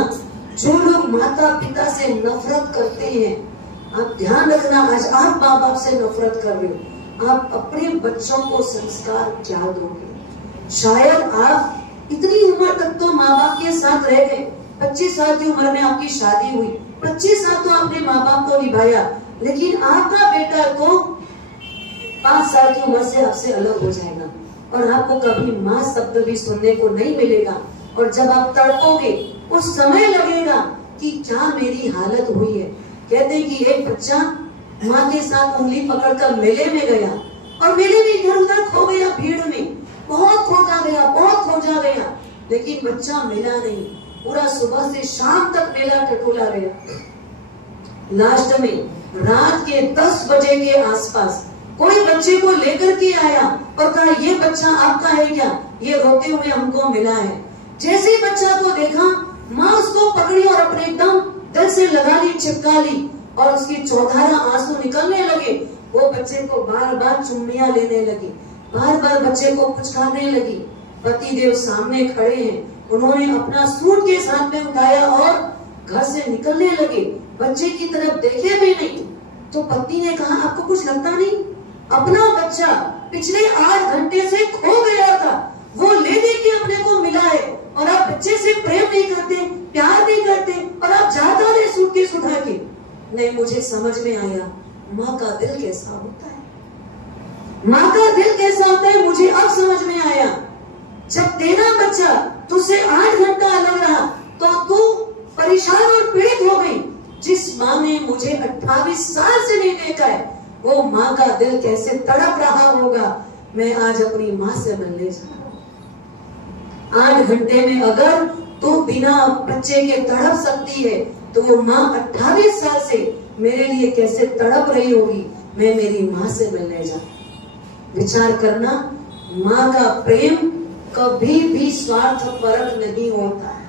जो लोग माता पिता से नफरत करते हैं, आप ध्यान रखना, आज आप माँ बाप से नफरत कर रहे हो, आप अपने बच्चों को संस्कार क्या दोगे? शायद आप इतनी उम्र तक तो माँ बाप के साथ रह गए, 25 साल की उम्र में आपकी शादी हुई, 25 साल तो आपने माँ बाप को निभाया, लेकिन आपका बेटा तो 5 साल की उम्र से आपसे अलग हो जाएगा, और आपको कभी माँ शब्द भी सुनने को नहीं मिलेगा। और जब आप तड़पोगे, उस समय लगेगा कि क्या मेरी हालत हुई है। कहते हैं कि एक बच्चा माँ के साथ उंगली पकड़कर मेले में गया, और मेले में इधर उधर खो गया, भीड़ में बहुत खोजा गया, बहुत खोजा गया, लेकिन बच्चा मिला नहीं। पूरा सुबह से शाम तक मेला टटोला गया। लास्ट में रात के 10 बजे के आसपास कोई बच्चे को लेकर के आया और कहा, ये बच्चा आपका है क्या? ये रोते हुए हमको मिला है। जैसे ही बच्चा को देखा, माँ उसको पकड़ी और अपने एकदम दिल से लगा ली, चिपका ली, और उसकी चौधारा आंसू निकलने लगे। वो बच्चे को बार बार चुम्मियां लेने लगी, बार बार बच्चे को पुचकारने लगी। पतिदेव सामने खड़े हैं, उन्होंने अपना सूट के साथ में उठाया और घर से निकलने लगे। बच्चे की तरफ देखे भी नहीं। तो पत्नी ने कहा, आपको कुछ लगता नहीं? अपना बच्चा पिछले 8 घंटे से खो गया था, वो ले दे के अपने को मिला है, और आप बच्चे से प्रेम नहीं करते, प्यार नहीं करते, और आप जाता रहे सूटकेस उठा के। नहीं, मुझे समझ में आया माँ का दिल कैसा होता है, माँ का दिल कैसा होता है, मुझे अब समझ में आया। जब तेरा बच्चा तुझसे 8 घंटा अलग रहा तो तू परेशान और पीड़ित हो गई। जिस माँ ने मुझे 28 साल से नहीं देखा है, वो माँ का दिल कैसे तड़प रहा होगा। मैं आज अपनी माँ से मिलने जा रहा हूँ। 8 घंटे में अगर तू बिना बच्चे के तड़प सकती है, तो वो माँ 28 साल से मेरे लिए कैसे तड़प रही होगी। मैं मेरी माँ से मिलने जा। विचार करना, माँ का प्रेम कभी भी स्वार्थ परक नहीं होता है।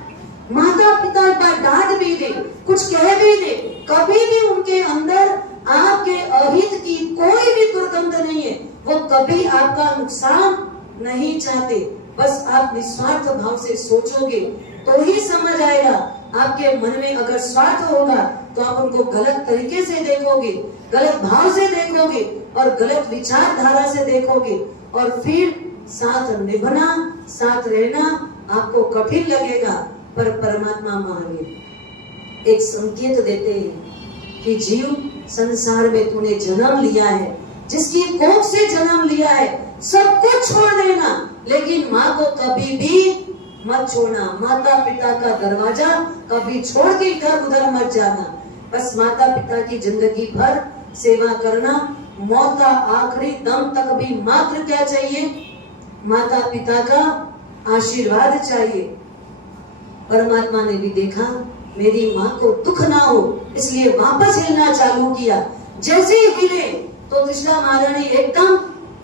माता पिता डांट भी दे, कुछ कह भी दे, कभी भी उनके अंदर आपके अहित की कोई भी दुर्गंध नहीं है। वो कभी आपका नुकसान नहीं चाहते। बस आप निस्वार्थ भाव से सोचोगे तो ही समझ आएगा। आपके मन में अगर स्वार्थ होगा तो आप उनको गलत तरीके से देखोगे, गलत भाव से देखोगे और गलत विचारधारा से देखोगे, और फिर साथ निभना, साथ रहना आपको कठिन लगेगा। पर परमात्मा महावीर एक संकेत देते हैं कि जीव, संसार में तूने जन्म लिया है, जिसकी कोख से जन्म लिया है, सब कुछ छोड़ देना, लेकिन माँ को कभी भी मत छोड़ना। माता पिता का दरवाजा कभी छोड़ के इधर उधर मत जाना। बस माता पिता की जिंदगी भर सेवा करना। मौत का आखिरी दम तक भी मात्र क्या चाहिए? माता पिता का आशीर्वाद चाहिए। परमात्मा ने भी देखा मेरी माँ को दुख ना हो, इसलिए वापस हिलना चालू किया। जैसे ही हिले तो तृष्णा महारानी एकदम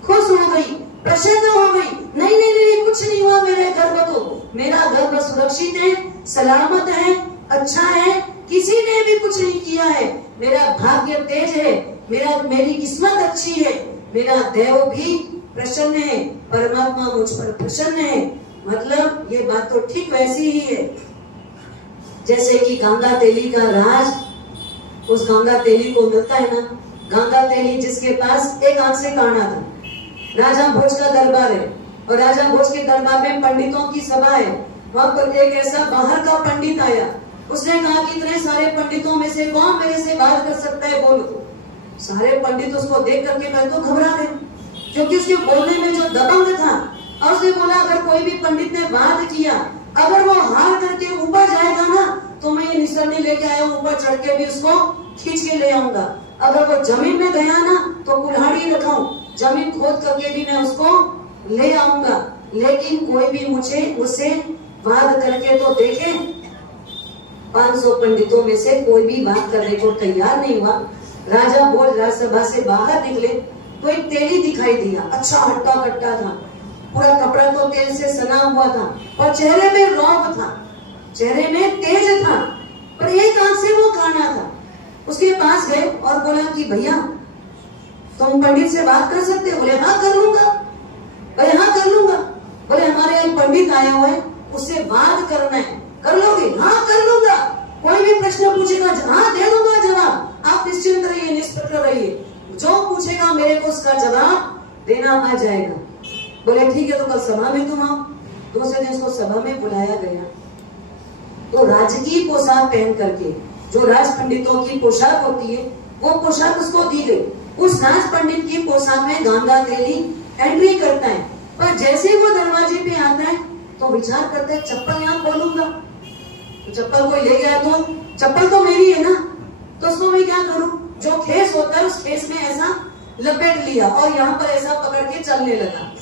खुश हो गई, प्रसन्न हो गई। नहीं नहीं नहीं, कुछ नहीं हुआ मेरे गर्भ को, मेरा गर्भ सुरक्षित है, सलामत है, अच्छा है, किसी ने भी कुछ नहीं किया है, मेरा भाग्य तेज है, मेरी किस्मत अच्छी है, मेरा देव भी प्रसन्न है, परमात्मा मुझ पर प्रसन्न है। मतलब ये बात तो ठीक वैसी ही है जैसे कि गंगा तेली का राज उस गंगा तेली को मिलता है ना। गंगा तेली जिसके पास एक आंख से काना था। राजा भोज का दरबार है और राजा भोज के दरबार में पंडितों की सभा है। वहां पर एक ऐसा बाहर का पंडित आया। उसने कहा कि इतने सारे पंडितों में से कौन मेरे से बात कर सकता है, बोलो। सारे पंडित उसको देख करके पहले तो घबरा गए, क्योंकि उसके बोलने में जो दबंग था। और उसने बोला अगर कोई भी पंडित ने बात किया, अगर वो हार करके ऊपर जाएगा ना, तो मैं ये निशानी लेके आया हूँ, ऊपर चढ़ के भी उसको खींच के ले आऊंगा। अगर वो जमीन में गया ना तो कुल्हाड़ी रखाऊं, जमीन खोद करके भी मैं उसको ले आऊंगा। लेकिन कोई भी मुझसे बात करके तो देखे। 500 पंडितों में से कोई भी बात करने को तैयार नहीं हुआ। राजा भोज राजसभा से बाहर निकले तो एक तेली दिखाई दिया। अच्छा हट्टा कट्टा था, पूरा कपड़ा तो तेल से सना हुआ था और चेहरे में रौब था, चेहरे में तेज था, पर एक आंख से वो काना था। उसके पास गए और बोला कि भैया तुम पंडित से बात कर सकते हो? बोले हाँ कर लूंगा। बोले हाँ कर लूंगा। बोले हमारे एक पंडित आया हुआ है, उससे बात करना है, कर लोगे? हाँ कर लूंगा। कोई भी प्रश्न पूछेगा हाँ दे दूंगा जवाब, आप निश्चिंत रहिए, निष्फिक्र रहिए, जो पूछेगा मेरे को उसका जवाब देना आ जाएगा। बोले ठीक है, तो कल सभा में तुम आओ। दूसरे दिन उसको सभा में बुलाया गया तो राजकीय पोशाक पहन करके, जो राज पंडितों की पोशाक होती है, वो पोशाक उसको दी गई। उस राज पंडित की पोशाक में गंगा तेली एंट्री करता है, पर जैसे वो दरवाजे पे आता है तो विचार करता है चप्पल यहाँ खोलूंगा, तो चप्पल कोई ले गया तो चप्पल तो मेरी है ना, तो उसको मैं क्या करूं? जो खेस होता है उस खेस में ऐसा लपेट लिया और यहाँ पर ऐसा पकड़ के चलने लगा।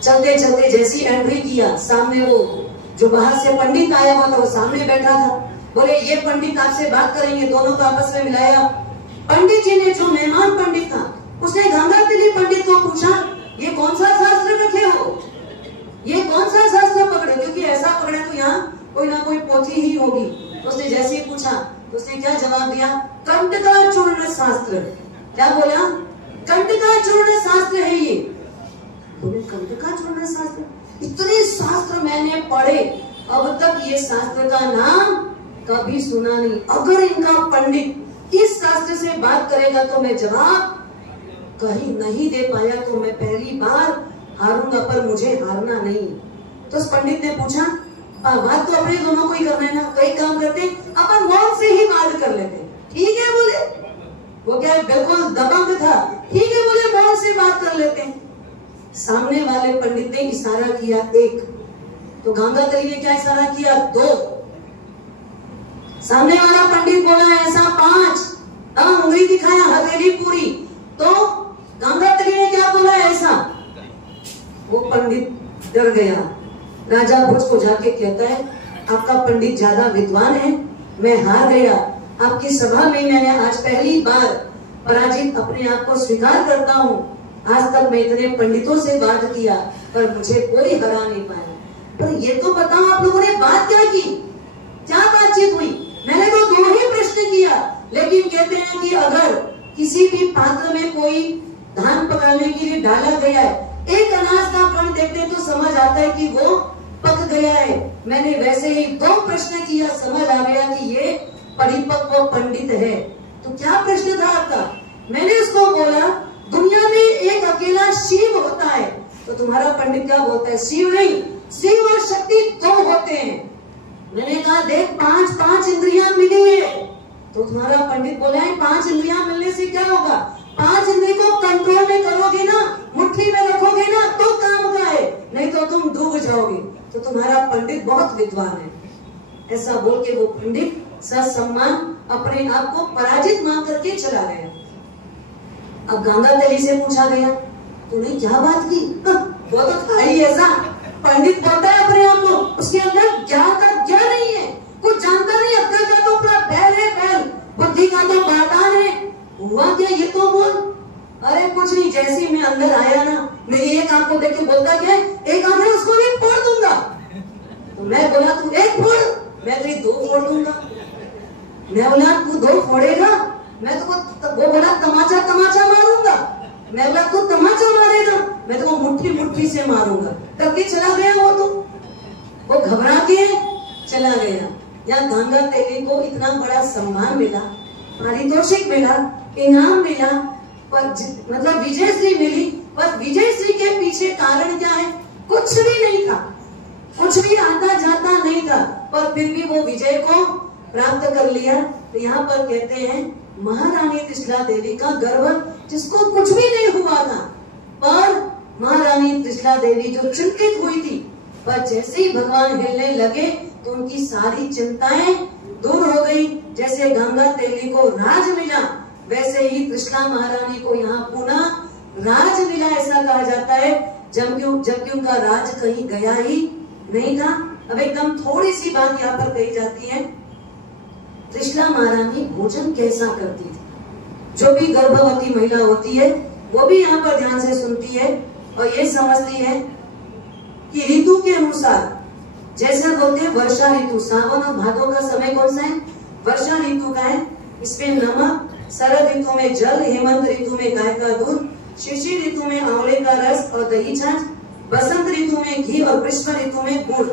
चलते चलते जैसी एंट्री किया, सामने वो जो बाहर से पंडित आया हुआ था वो सामने बैठा था। बोले ये पंडित आपसे बात करेंगे। दोनों को आपस में मिलाया। पंडित जी ने, जो मेहमान पंडित था, उसने गंगा तेली पंडित को पूछा ये कौन सा शास्त्र रखे हो, ये कौन सा शास्त्र पकड़े, क्योंकि ऐसा पकड़े तो यहाँ कोई ना कोई पोथी ही होगी। उसने जैसे ही पूछा तो उसने क्या जवाब दिया? कंटका चूर्ण शास्त्र। क्या बोला? कंटका चूर्ण शास्त्र है ये। बोले कंटका चूर्ण शास्त्र? इतने शास्त्र मैंने पढ़े, अब तक ये शास्त्र का नाम कभी सुना नहीं। अगर इनका पंडित इस शास्त्र से बात करेगा तो मैं जवाब कहीं नहीं दे पाया तो मैं पहली बार हारूंगा, पर मुझे हारना नहीं। तो उस पंडित ने पूछा बात तो अपने दोनों को ही करना है ना, तो एक काम करते हैं अपन मौन से ही बात कर लेते हैं। ठीक है बोले, वो क्या बिल्कुल दबंग था। ठीक है बोले, मौन से बात कर लेते हैं। सामने वाले पंडित ने इशारा किया 1, तो गंगाधरी ने क्या इशारा किया 2। सामने वाला पंडित बोला ऐसा 5, उंगली दिखाया हथेली पूरी, तो गंगाधरी ने क्या बोला ऐसा। वो पंडित डर गया। राजा भोज को जाके कहता है आपका पंडित ज्यादा विद्वान है, मैं हार गया। आपकी सभा में मैंने आज पहली बार पराजित अपने आप को स्वीकार करता हूँ। आज तक मैं इतने पंडितों से बात किया पर मुझे कोई हरा नहीं पाया। पर ये तो बताओ आप लोगों ने बात क्या की, क्या बातचीत हुई? मैंने तो 2 ही प्रश्न किया, लेकिन कहते हैं कि अगर किसी भी पात्र में कोई धान पकाने के लिए डाला गया है, एक अनाज का कण देखते तो समझ आता है कि वो पक गया है। मैंने वैसे ही 2 प्रश्न किया, समझ आ गया कि ये परिपक्व पंडित है। तो क्या प्रश्न था आपका? मैंने उसको बोला दुनिया में एक अकेला शिव होता है, तो तुम्हारा पंडित क्या बोलता है? शिव नहीं, शिव और शक्ति 2 होते हैं। मैंने कहा देख 5 इंद्रियां मिली है, तो तुम्हारा पंडित बोला है 5 इंद्रियां मिलने से क्या होगा? 5 इंद्रियों को कंट्रोल में करोगे ना, मुट्ठी में रखोगे ना, तो काम का है, नहीं तो तुम डूब जाओगे। तो तुम्हारा पंडित बहुत विद्वान है। ऐसा बोल के वो पंडित ससम्मान अपने आप को पराजित मान करके चला गया। अब गंगाधरी से पूछा गया तूने क्या बात की? वो तो था ही ऐसा। पंडित बोलता है अपने आप को, उसके अंदर ज्ञान का ज्ञान नहीं है, कुछ जानता नहीं। अक्ल का तो पूरा बैल है बैल, बुद्धि का तो बाटान है। हुआ क्या ये तो बोल। अरे कुछ नहीं, जैसे ही मैं अंदर आया ना, मेरी एक आंख को देख के बोलता क्या है, एक आंख है उसको भी फोड़ दूंगा। तो मैं बोला तू 1 फोड़, मैं तेरी 2 फोड़ दूंगा। मैं बोला तू 2 फोड़ेगा, मैं तो वो बोला तमाचा तमाचा मारूंगा। मैं बोला तू तमाचा मारेगा, मैं तो मुट्ठी मुट्ठी से मारूंगा। करके चला गया वो घबरा के चला गया। यहाँ गंगाधरी को इतना बड़ा सम्मान मिला, पारितोषिक मिला, इनाम मिला, पर मतलब विजयश्री मिली। पर विजयश्री के पीछे कारण क्या है? कुछ भी नहीं था, कुछ भी आता जाता नहीं था, पर फिर भी वो विजय को प्राप्त कर लिया। तो यहाँ पर कहते हैं महारानी त्रिशला देवी का गर्व, जिसको कुछ भी नहीं हुआ था, पर महारानी त्रिशला देवी जो चिंतित हुई थी, पर जैसे ही भगवान हिलने लगे तो उनकी सारी चिंताएं दूर हो गई। जैसे गंगाधरी को राज मिला, वैसे ही त्रिशला महारानी को यहाँ पुनः राज मिला। ऐसा कहा जाता है जबकि उनका राज कहीं गया ही नहीं था। अब एकदम थोड़ी सी बात यहाँ पर कही जाती है, त्रिशला महारानी भोजन कैसा करती थी? जो भी गर्भवती महिला होती है वो भी यहाँ पर ध्यान से सुनती है और ये समझती है कि ऋतु के अनुसार, जैसे बोलते हैं वर्षा ऋतु, सावन और भादों का समय कौन सा है? वर्षा ऋतु का है, इसमें नमक, शरद ऋतु में जल, हेमंत ऋतु में गाय का दूध, शिशिर ऋतु में आंवले का रस और दही छाछ, बसंत ऋतु में घी और ग्रीष्म ऋतु में गुड़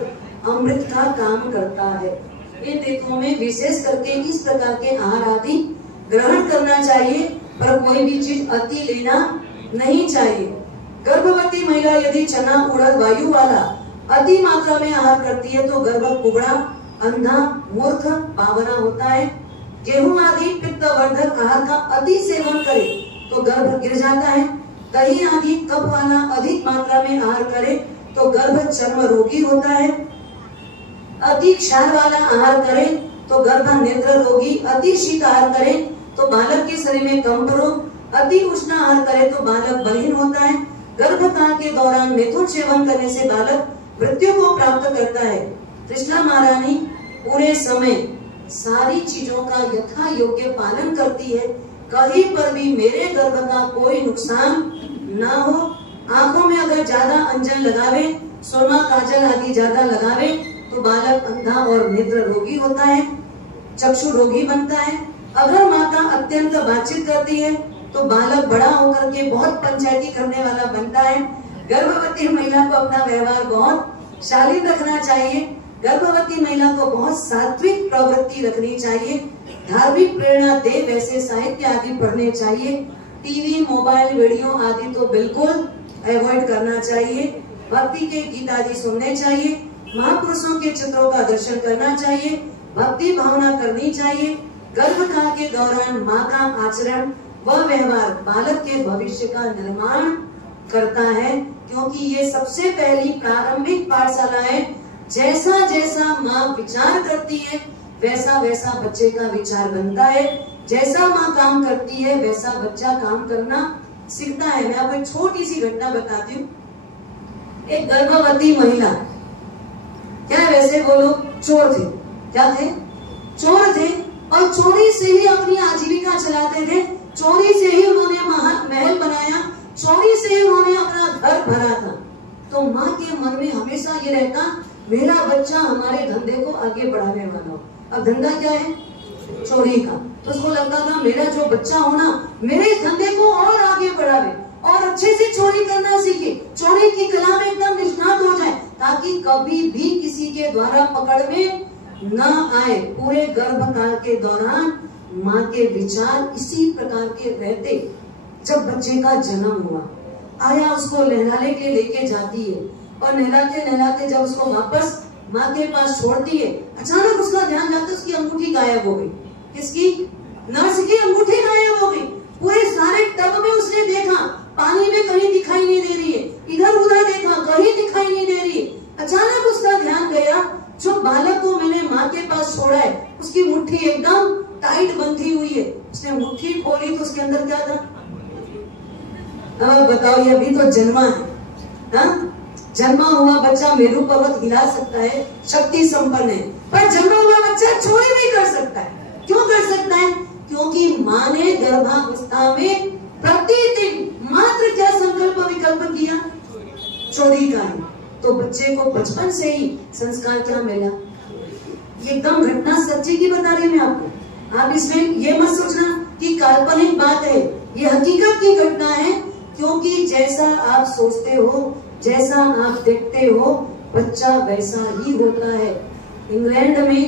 अमृत का काम करता है। इन ऋतुओं में विशेष करके इस प्रकार के आहार आदि ग्रहण करना चाहिए, पर कोई भी चीज अति लेना नहीं चाहिए। गर्भवती महिला यदि चना, उड़द, वायु वाला अति मात्रा में आहार करती है तो गर्भ कुबड़ा, अंधा, मूर्ख, बावरा होता है। गेहूं आदि पित्तवर्धक आहार का अति सेवन करे तो गर्भ गिर जाता है। दही आदि कफ वाला अधिक मात्रा में आहार करे तो गर्भ चर्म रोगी होता है। अति क्षार वाला आहार करे तो गर्भ नेत्र रोगी, अति शीत आहार करे तो बालक के शरीर में कंप रोग, अति उष्ण आहार करे तो बालक बलहीन होता है। गर्भकाल के दौरान मिथुन सेवन करने से बालक मृत्यु को प्राप्त करता है। त्रिशला महारानी पूरे समय सारी चीजों का यथा योग्य पालन करती है, कहीं पर भी मेरे गर्भ का कोई नुकसान ना हो। आंखों में अगर ज्यादा अंजन लगावे, सुरमा, काजल आदि ज्यादा लगावे तो बालक अंधा और नेत्र रोगी होता है, चक्षु रोगी बनता है। अगर माता अत्यंत बातचीत करती है तो बालक बड़ा होकर के बहुत पंचायती करने वाला बनता है। गर्भवती महिला को अपना व्यवहार बहुत शालीन रखना चाहिए। गर्भवती महिला को बहुत सात्विक प्रवृत्ति रखनी चाहिए। धार्मिक प्रेरणा दे वैसे साहित्य आदि पढ़ने चाहिए। टीवी, मोबाइल, वीडियो आदि तो बिल्कुल अवॉइड करना चाहिए। भक्ति के गीत आदि सुनने चाहिए। महापुरुषों के चित्रों का दर्शन करना चाहिए, भक्ति भावना करनी चाहिए। गर्भकाल के दौरान माँ का आचरण व व्यवहार बालक के भविष्य का निर्माण करता है, क्योंकि ये सबसे पहली प्रारंभिक पाठशाला है। जैसा जैसा माँ विचार करती है वैसा वैसा बच्चे का विचार बनता है। जैसा माँ काम करती है वैसा बच्चा काम करना सीखता है। मैं आपको एक छोटी सी घटना बताती हूँ। एक गर्भवती महिला, क्या वैसे वो लोग चोर थे, क्या थे? चोर थे, और चोरी से ही अपनी आजीविका चलाते थे। चोरी से ही उन्होंने महल बनाया, चोरी से ही उन्होंने अपना घर भरा था। तो माँ के मन में हमेशा ये रहता, मेरा बच्चा हमारे धंधे को आगे बढ़ाने वाला हो। अब धंधा क्या है? चोरी का। तो उसको लगता था मेरा जो बच्चा हो ना, मेरे धंधे को और आगे बढ़ावे और अच्छे से चोरी करना सीखे, चोरी की कला में एकदम निष्णात हो जाए, ताकि कभी भी किसी के द्वारा पकड़ में न आए। पूरे गर्भकाल के दौरान माँ के विचार इसी प्रकार के रहते। जब बच्चे का जन्म हुआ, आया, उसको नहलाने के लेके जाती है, और नहलाते नहलाते जब उसको वापस माँ के पास छोड़ती है, अचानक उसका ध्यान जाता है उसकी अंगूठी गायब हो गई। किसकी? नर्स की अंगूठी गायब हो गई। पूरे सारे टब में उसने देखा, पानी में कहीं दिखाई नहीं दे रही है, इधर उधर देखा, कहीं दिखाई नहीं दे रही है। अचानक उसका ध्यान गया, जो बालक को मैंने माँ के पास छोड़ा है उसकी मुट्ठी एकदम टाइट बंधी हुई है। उसने मुट्ठी खोली तो उसके अंदर क्या था? अब बताओ, ये अभी तो जन्मा है, हाँ? जन्मा हुआ बच्चा मेरू पर्वत हिला सकता है, शक्ति संपन्न है, पर जन्मा हुआ बच्चा चोरी नहीं कर सकता है। क्यों कर सकता है? क्योंकि माँ ने गर्भावस्था में प्रतिदिन मात्र क्या संकल्प विकल्प किया? चोरी का है। तो बच्चे को बचपन से ही संस्कार क्या मिला? ये एकदम घटना सच्ची की बता रही मैं आपको। आप इसमें ये मत सोचना कि काल्पनिक बात है, ये हकीकत की घटना है। क्योंकि जैसा आप सोचते हो, जैसा आप देखते हो, बच्चा वैसा ही होता है। इंग्लैंड नहीं,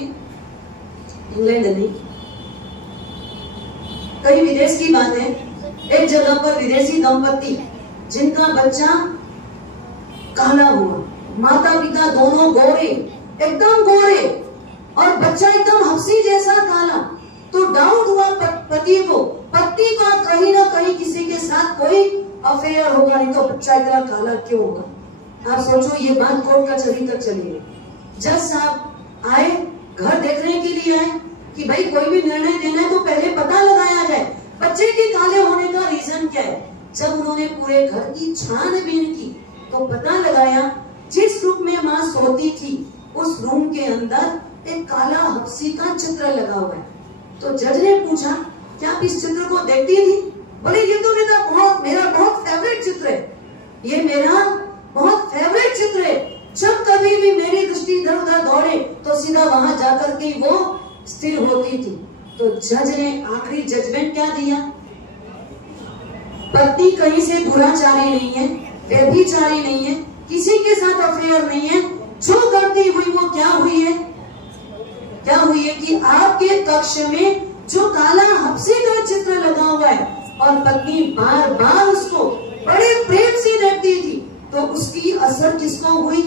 कई विदेश की बात है। एक जगह पर विदेशी दंपति जिनका बच्चा काला हुआ, माता पिता दोनों गोरे, एकदम गोरे, और बच्चा एकदम हफ्सी जैसा काला। तो डाउट हुआ पति को कहीं ना कहीं किसी के साथ कोई अफेयर होगा, नहीं तो बच्चा इतना काला क्यों होगा। आप सोचो, ये बात कोर्ट कचहरी तक चली गई। जज साहब आए, घर देखने के लिए आए कि भाई कोई भी निर्णय देना है तो पहले पता लगाया जाए बच्चे के काले होने का रीजन क्या है। जब उन्होंने पूरे घर की छानबीन की तो पता लगाया, जिस रूम में माँ सोती थी उस रूम के अंदर एक काला हफ्सी का चित्र लगा हुआ है। तो जज ने पूछा, क्या आप इस चित्र को देखती थी? बोले, ये तो मेरा बहुत फेवरेट चित्र है, ये मेरा बहुत फेवरेट चित्र है। जब कभी भी मेरी दृष्टि इधर उधर दौड़े तो सीधा वहां जाकर के वो स्थिर होती थी। तो जज ने आखिरी जजमेंट क्या दिया? पत्नी कहीं से दुराचारी नहीं है, व्यभिचारी नहीं है, किसी के साथ अफेयर नहीं है। जो गलती हुई वो क्या हुई है कि आपके कक्ष में जो काला हफ्सी का चित्र लगा हुआ है और पत्नी बार बार उसको बड़े प्रेम से देखती थी, तो उसकी असर किसको हुई?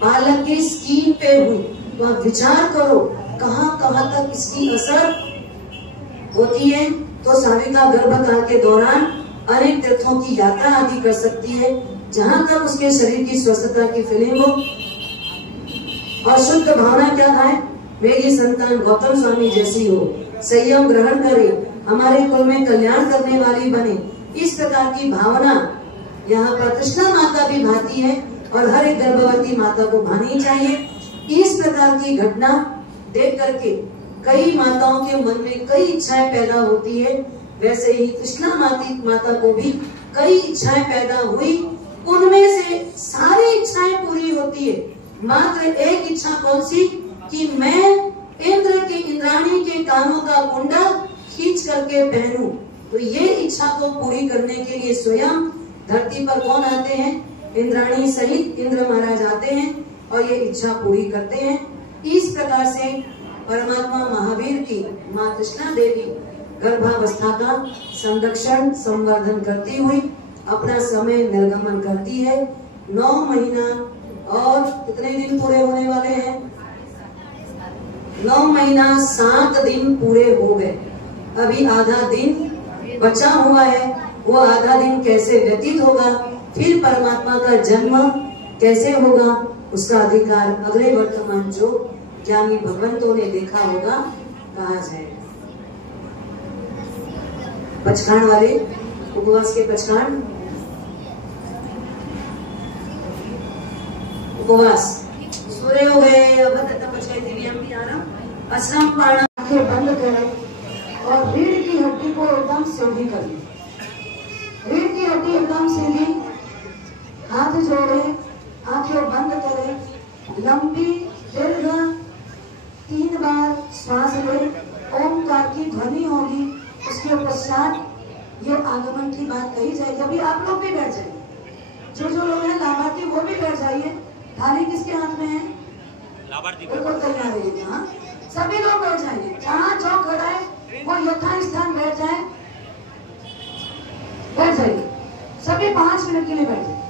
बालक की स्किन पे हुई। तो आप विचार करो कहां कहां तक इसकी असर होती है। तो साविका गर्भकाल के दौरान अनेक तीर्थों की यात्रा आदि कर सकती है, जहां तक उसके शरीर की स्वस्थता की फीलिंग हो। और शुद्ध भावना क्या है? मेरी संतान गौतम स्वामी जैसी हो, संयम ग्रहण करे, हमारे कुल में कल्याण करने वाली बने। इस प्रकार की भावना यहाँ पर कृष्णा माता भी भाती है और हर एक गर्भवती माता को भानी चाहिए। इस प्रकार की घटना देख करके कई माताओं के मन में कई इच्छाएं पैदा होती है। वैसे ही कृष्णा माता को भी कई इच्छाएं पैदा हुई, उनमें से सारी इच्छाएं पूरी होती है। मात्र एक इच्छा कौन सी? कि मैं इंद्र के इंद्राणी के कानों का कुंडल खींच करके पहनूं। तो ये इच्छा को पूरी करने के लिए स्वयं धरती पर कौन आते हैं? इंद्राणी सहित इंद्र महाराज आते हैं और ये इच्छा पूरी करते हैं। इस प्रकार से परमात्मा महावीर की माँ कृष्णा देवी गर्भावस्था का संरक्षण संवर्धन करती हुई अपना समय निर्गमन करती है। 9 महीना और कितने दिन पूरे होने वाले हैं? 9 महीना 7 दिन पूरे हो गए। अभी आधा दिन बचा हुआ है। वो आधा दिन कैसे व्यतीत होगा, फिर परमात्मा का जन्म कैसे होगा, उसका अधिकार अगले वर्तमान जो ज्ञानी भगवंतों ने देखा होगा कहा जाएगा। पचखाण वाले उपवास के पचखाण, उपवास सूर्य हो गए। अब पचाई दिव्यम भी आराम असम पाना आंखें बंद करें और रीढ़ की हड्डी को एकदम सीधी कर लें। रीढ़ की हड्डी एकदम सीधी, हाथ जोड़े, आंखें बंद करें, लंबी दीर्घ 3 बार श्वास लें। ओमकार की ध्वनि होगी, उसके पश्चात ये आगमन की बात कही जाएगी। अभी आप लोग भी बैठ जाइए, जो लोग हैं लाभार्थी वो भी बैठ जाइए। थाली किसके हाथ में है? लाभार्थी को तैयार है। हाँ, सभी लोग बैठ जाएंगे। जहाँ जो खड़ा है वो यथा स्थान बैठ जाए, बैठ जाइए। सभी 5 मिनट के लिए बैठ जाए।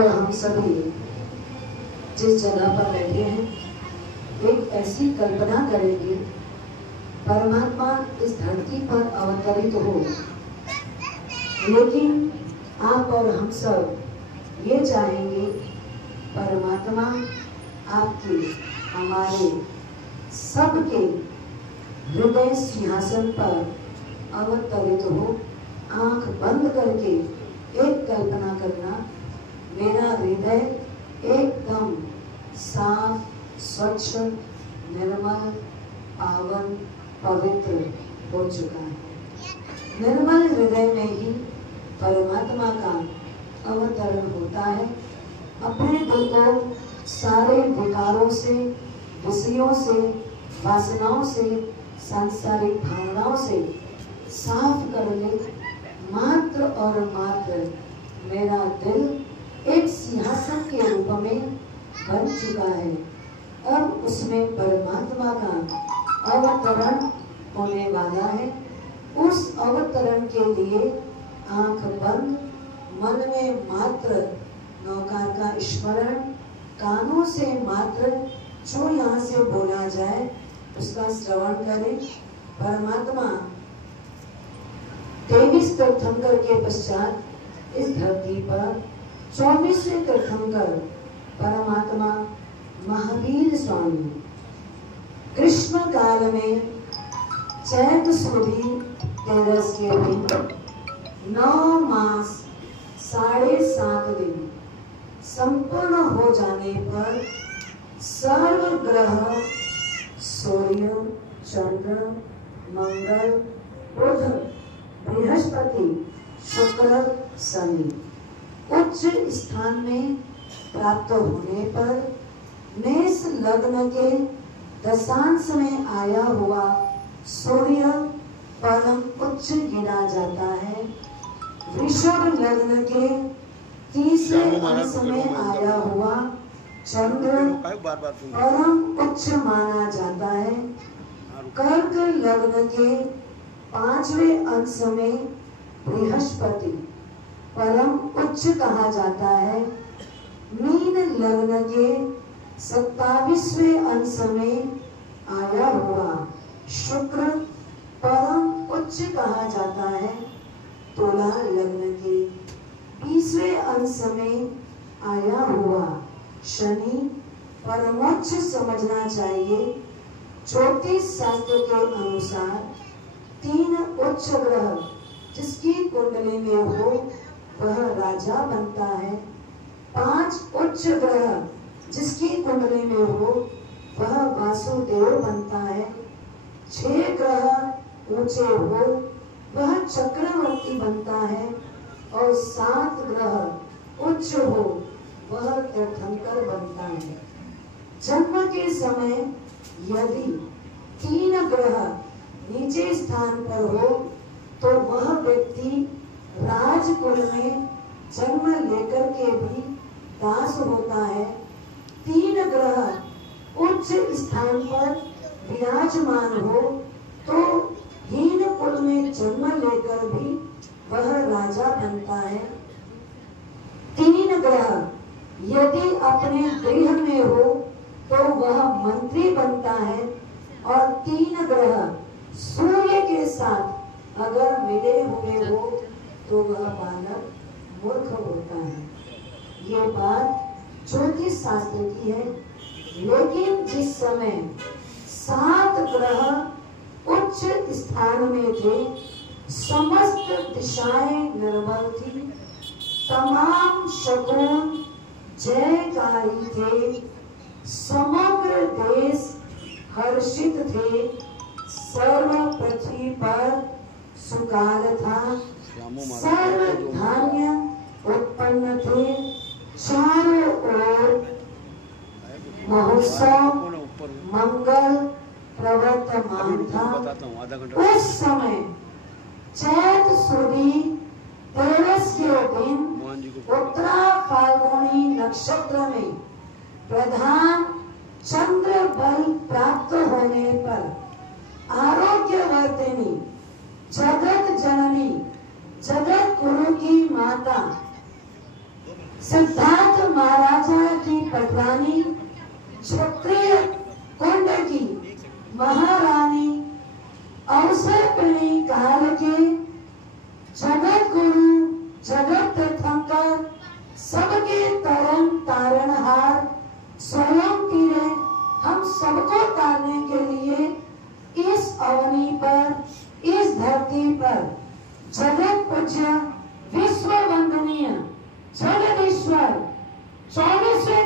हम सभी जिस जगह पर बैठे हैं, एक ऐसी कल्पना करेंगे परमात्मा इस धरती पर अवतरित हो, लेकिन आप और हम सब ये चाहेंगे परमात्मा आपके हमारे सबके हृदय सिंहासन पर अवतरित हो। आंख बंद करके एक कल्पना करना, मेरा हृदय एकदम साफ, स्वच्छ, निर्मल, पावन, पवित्र हो चुका है। निर्मल हृदय में ही परमात्मा का अवतरण होता है। अपने दिल को सारे विकारों से, विषयों से, वासनाओं से, सांसारिक भावनाओं से साफ कर ले। मात्र और मात्र मेरा दिल एक सिंहासन के रूप में बन चुका है। अब उसमें परमात्मा का अवतरण होने वाला है। उस अवतरण के लिए आंख बंद, मन में मात्र नौकार का स्मरण, कानों से मात्र जो यहाँ से बोला जाए उसका श्रवण करें। परमात्मा 23 तीर्थंकर के पश्चात इस धरती पर 24वें तीर्थंकर परमात्मा महावीर स्वामी कृष्ण काल में चैत सुदी 13 के दिन 9 मास 7.5 दिन संपूर्ण हो जाने पर सर्व ग्रह सूर्य, चंद्र, मंगल, बुध, बृहस्पति, शुक्र, शनि उच्च स्थान में प्राप्त होने पर मेष लग्न के दशांश में आया हुआ सूर्य परम उच्च गिना जाता है। वृषभ लग्न के 30वें अंश में आया हुआ चंद्र परम उच्च माना जाता है। कर्क लग्न के 5वें अंश में बृहस्पति परम उच्च कहा जाता है। मीन लग्न के 27वें अंश में आया हुआ शुक्र परम उच्च कहा जाता है। तुला लग्न के 20वें अंश में आया हुआ शनि परमोच्च समझना चाहिए। ज्योतिष शास्त्र के अनुसार 3 उच्च ग्रह जिसकी कुंडली में हो वह राजा बनता है। 5 उच्च ग्रह जिसकी कुंडली में हो वह वासुदेव बनता है। 6 ग्रह ऊंचे हो वह चक्रवर्ती बनता है और 7 ग्रह उच्च हो वह तीर्थंकर बनता है। जन्म के समय यदि 3 ग्रह नीचे स्थान पर हो तो वह व्यक्ति राजकुल में जन्म लेकर के भी दास होता है। 3 ग्रह उच्च स्थान पर विराजमान हो तो हीन कुल में जन्म लेकर भी वह राजा बनता है। 3 ग्रह यदि अपने गृह में हो तो वह मंत्री बनता है और 3 ग्रह सूर्य के साथ अगर मिले हुए हो तो वह बालक मूर्ख होता है। ये बात ज्योतिष शास्त्र की है। लेकिन जिस समय 7 ग्रह उच्च स्थान में थे, समस्त दिशाएं निर्मल थी, तमाम शकुन जयकारी थे, समग्र देश हर्षित थे, सर्व पृथ्वी पर सुकाल था, सर्व धान्य उत्पन्न थे, चारों ओर महोत्सव मंगल प्रवर्तमान था। उस समय चैत सुदी 13 के दिन उत्तरा फाल्गुनी नक्षत्र में प्रधान चंद्र बल प्राप्त होने पर आरोग्यवर्धिनी जगत जननी जगत गुरु की माता सिद्धार्थ महाराजा की पटरानी क्षत्रिय कुंड की महारानी अवसरपिणी काल के जगत गुरु जगत तीर्थंकर सबके तरन तारणहार स्वयं तीरे हम सबको तारने के लिए इस अवनी पर, इस धरती पर जगत पूज्य विश्व वंदनीय जगदीश्वर 24वें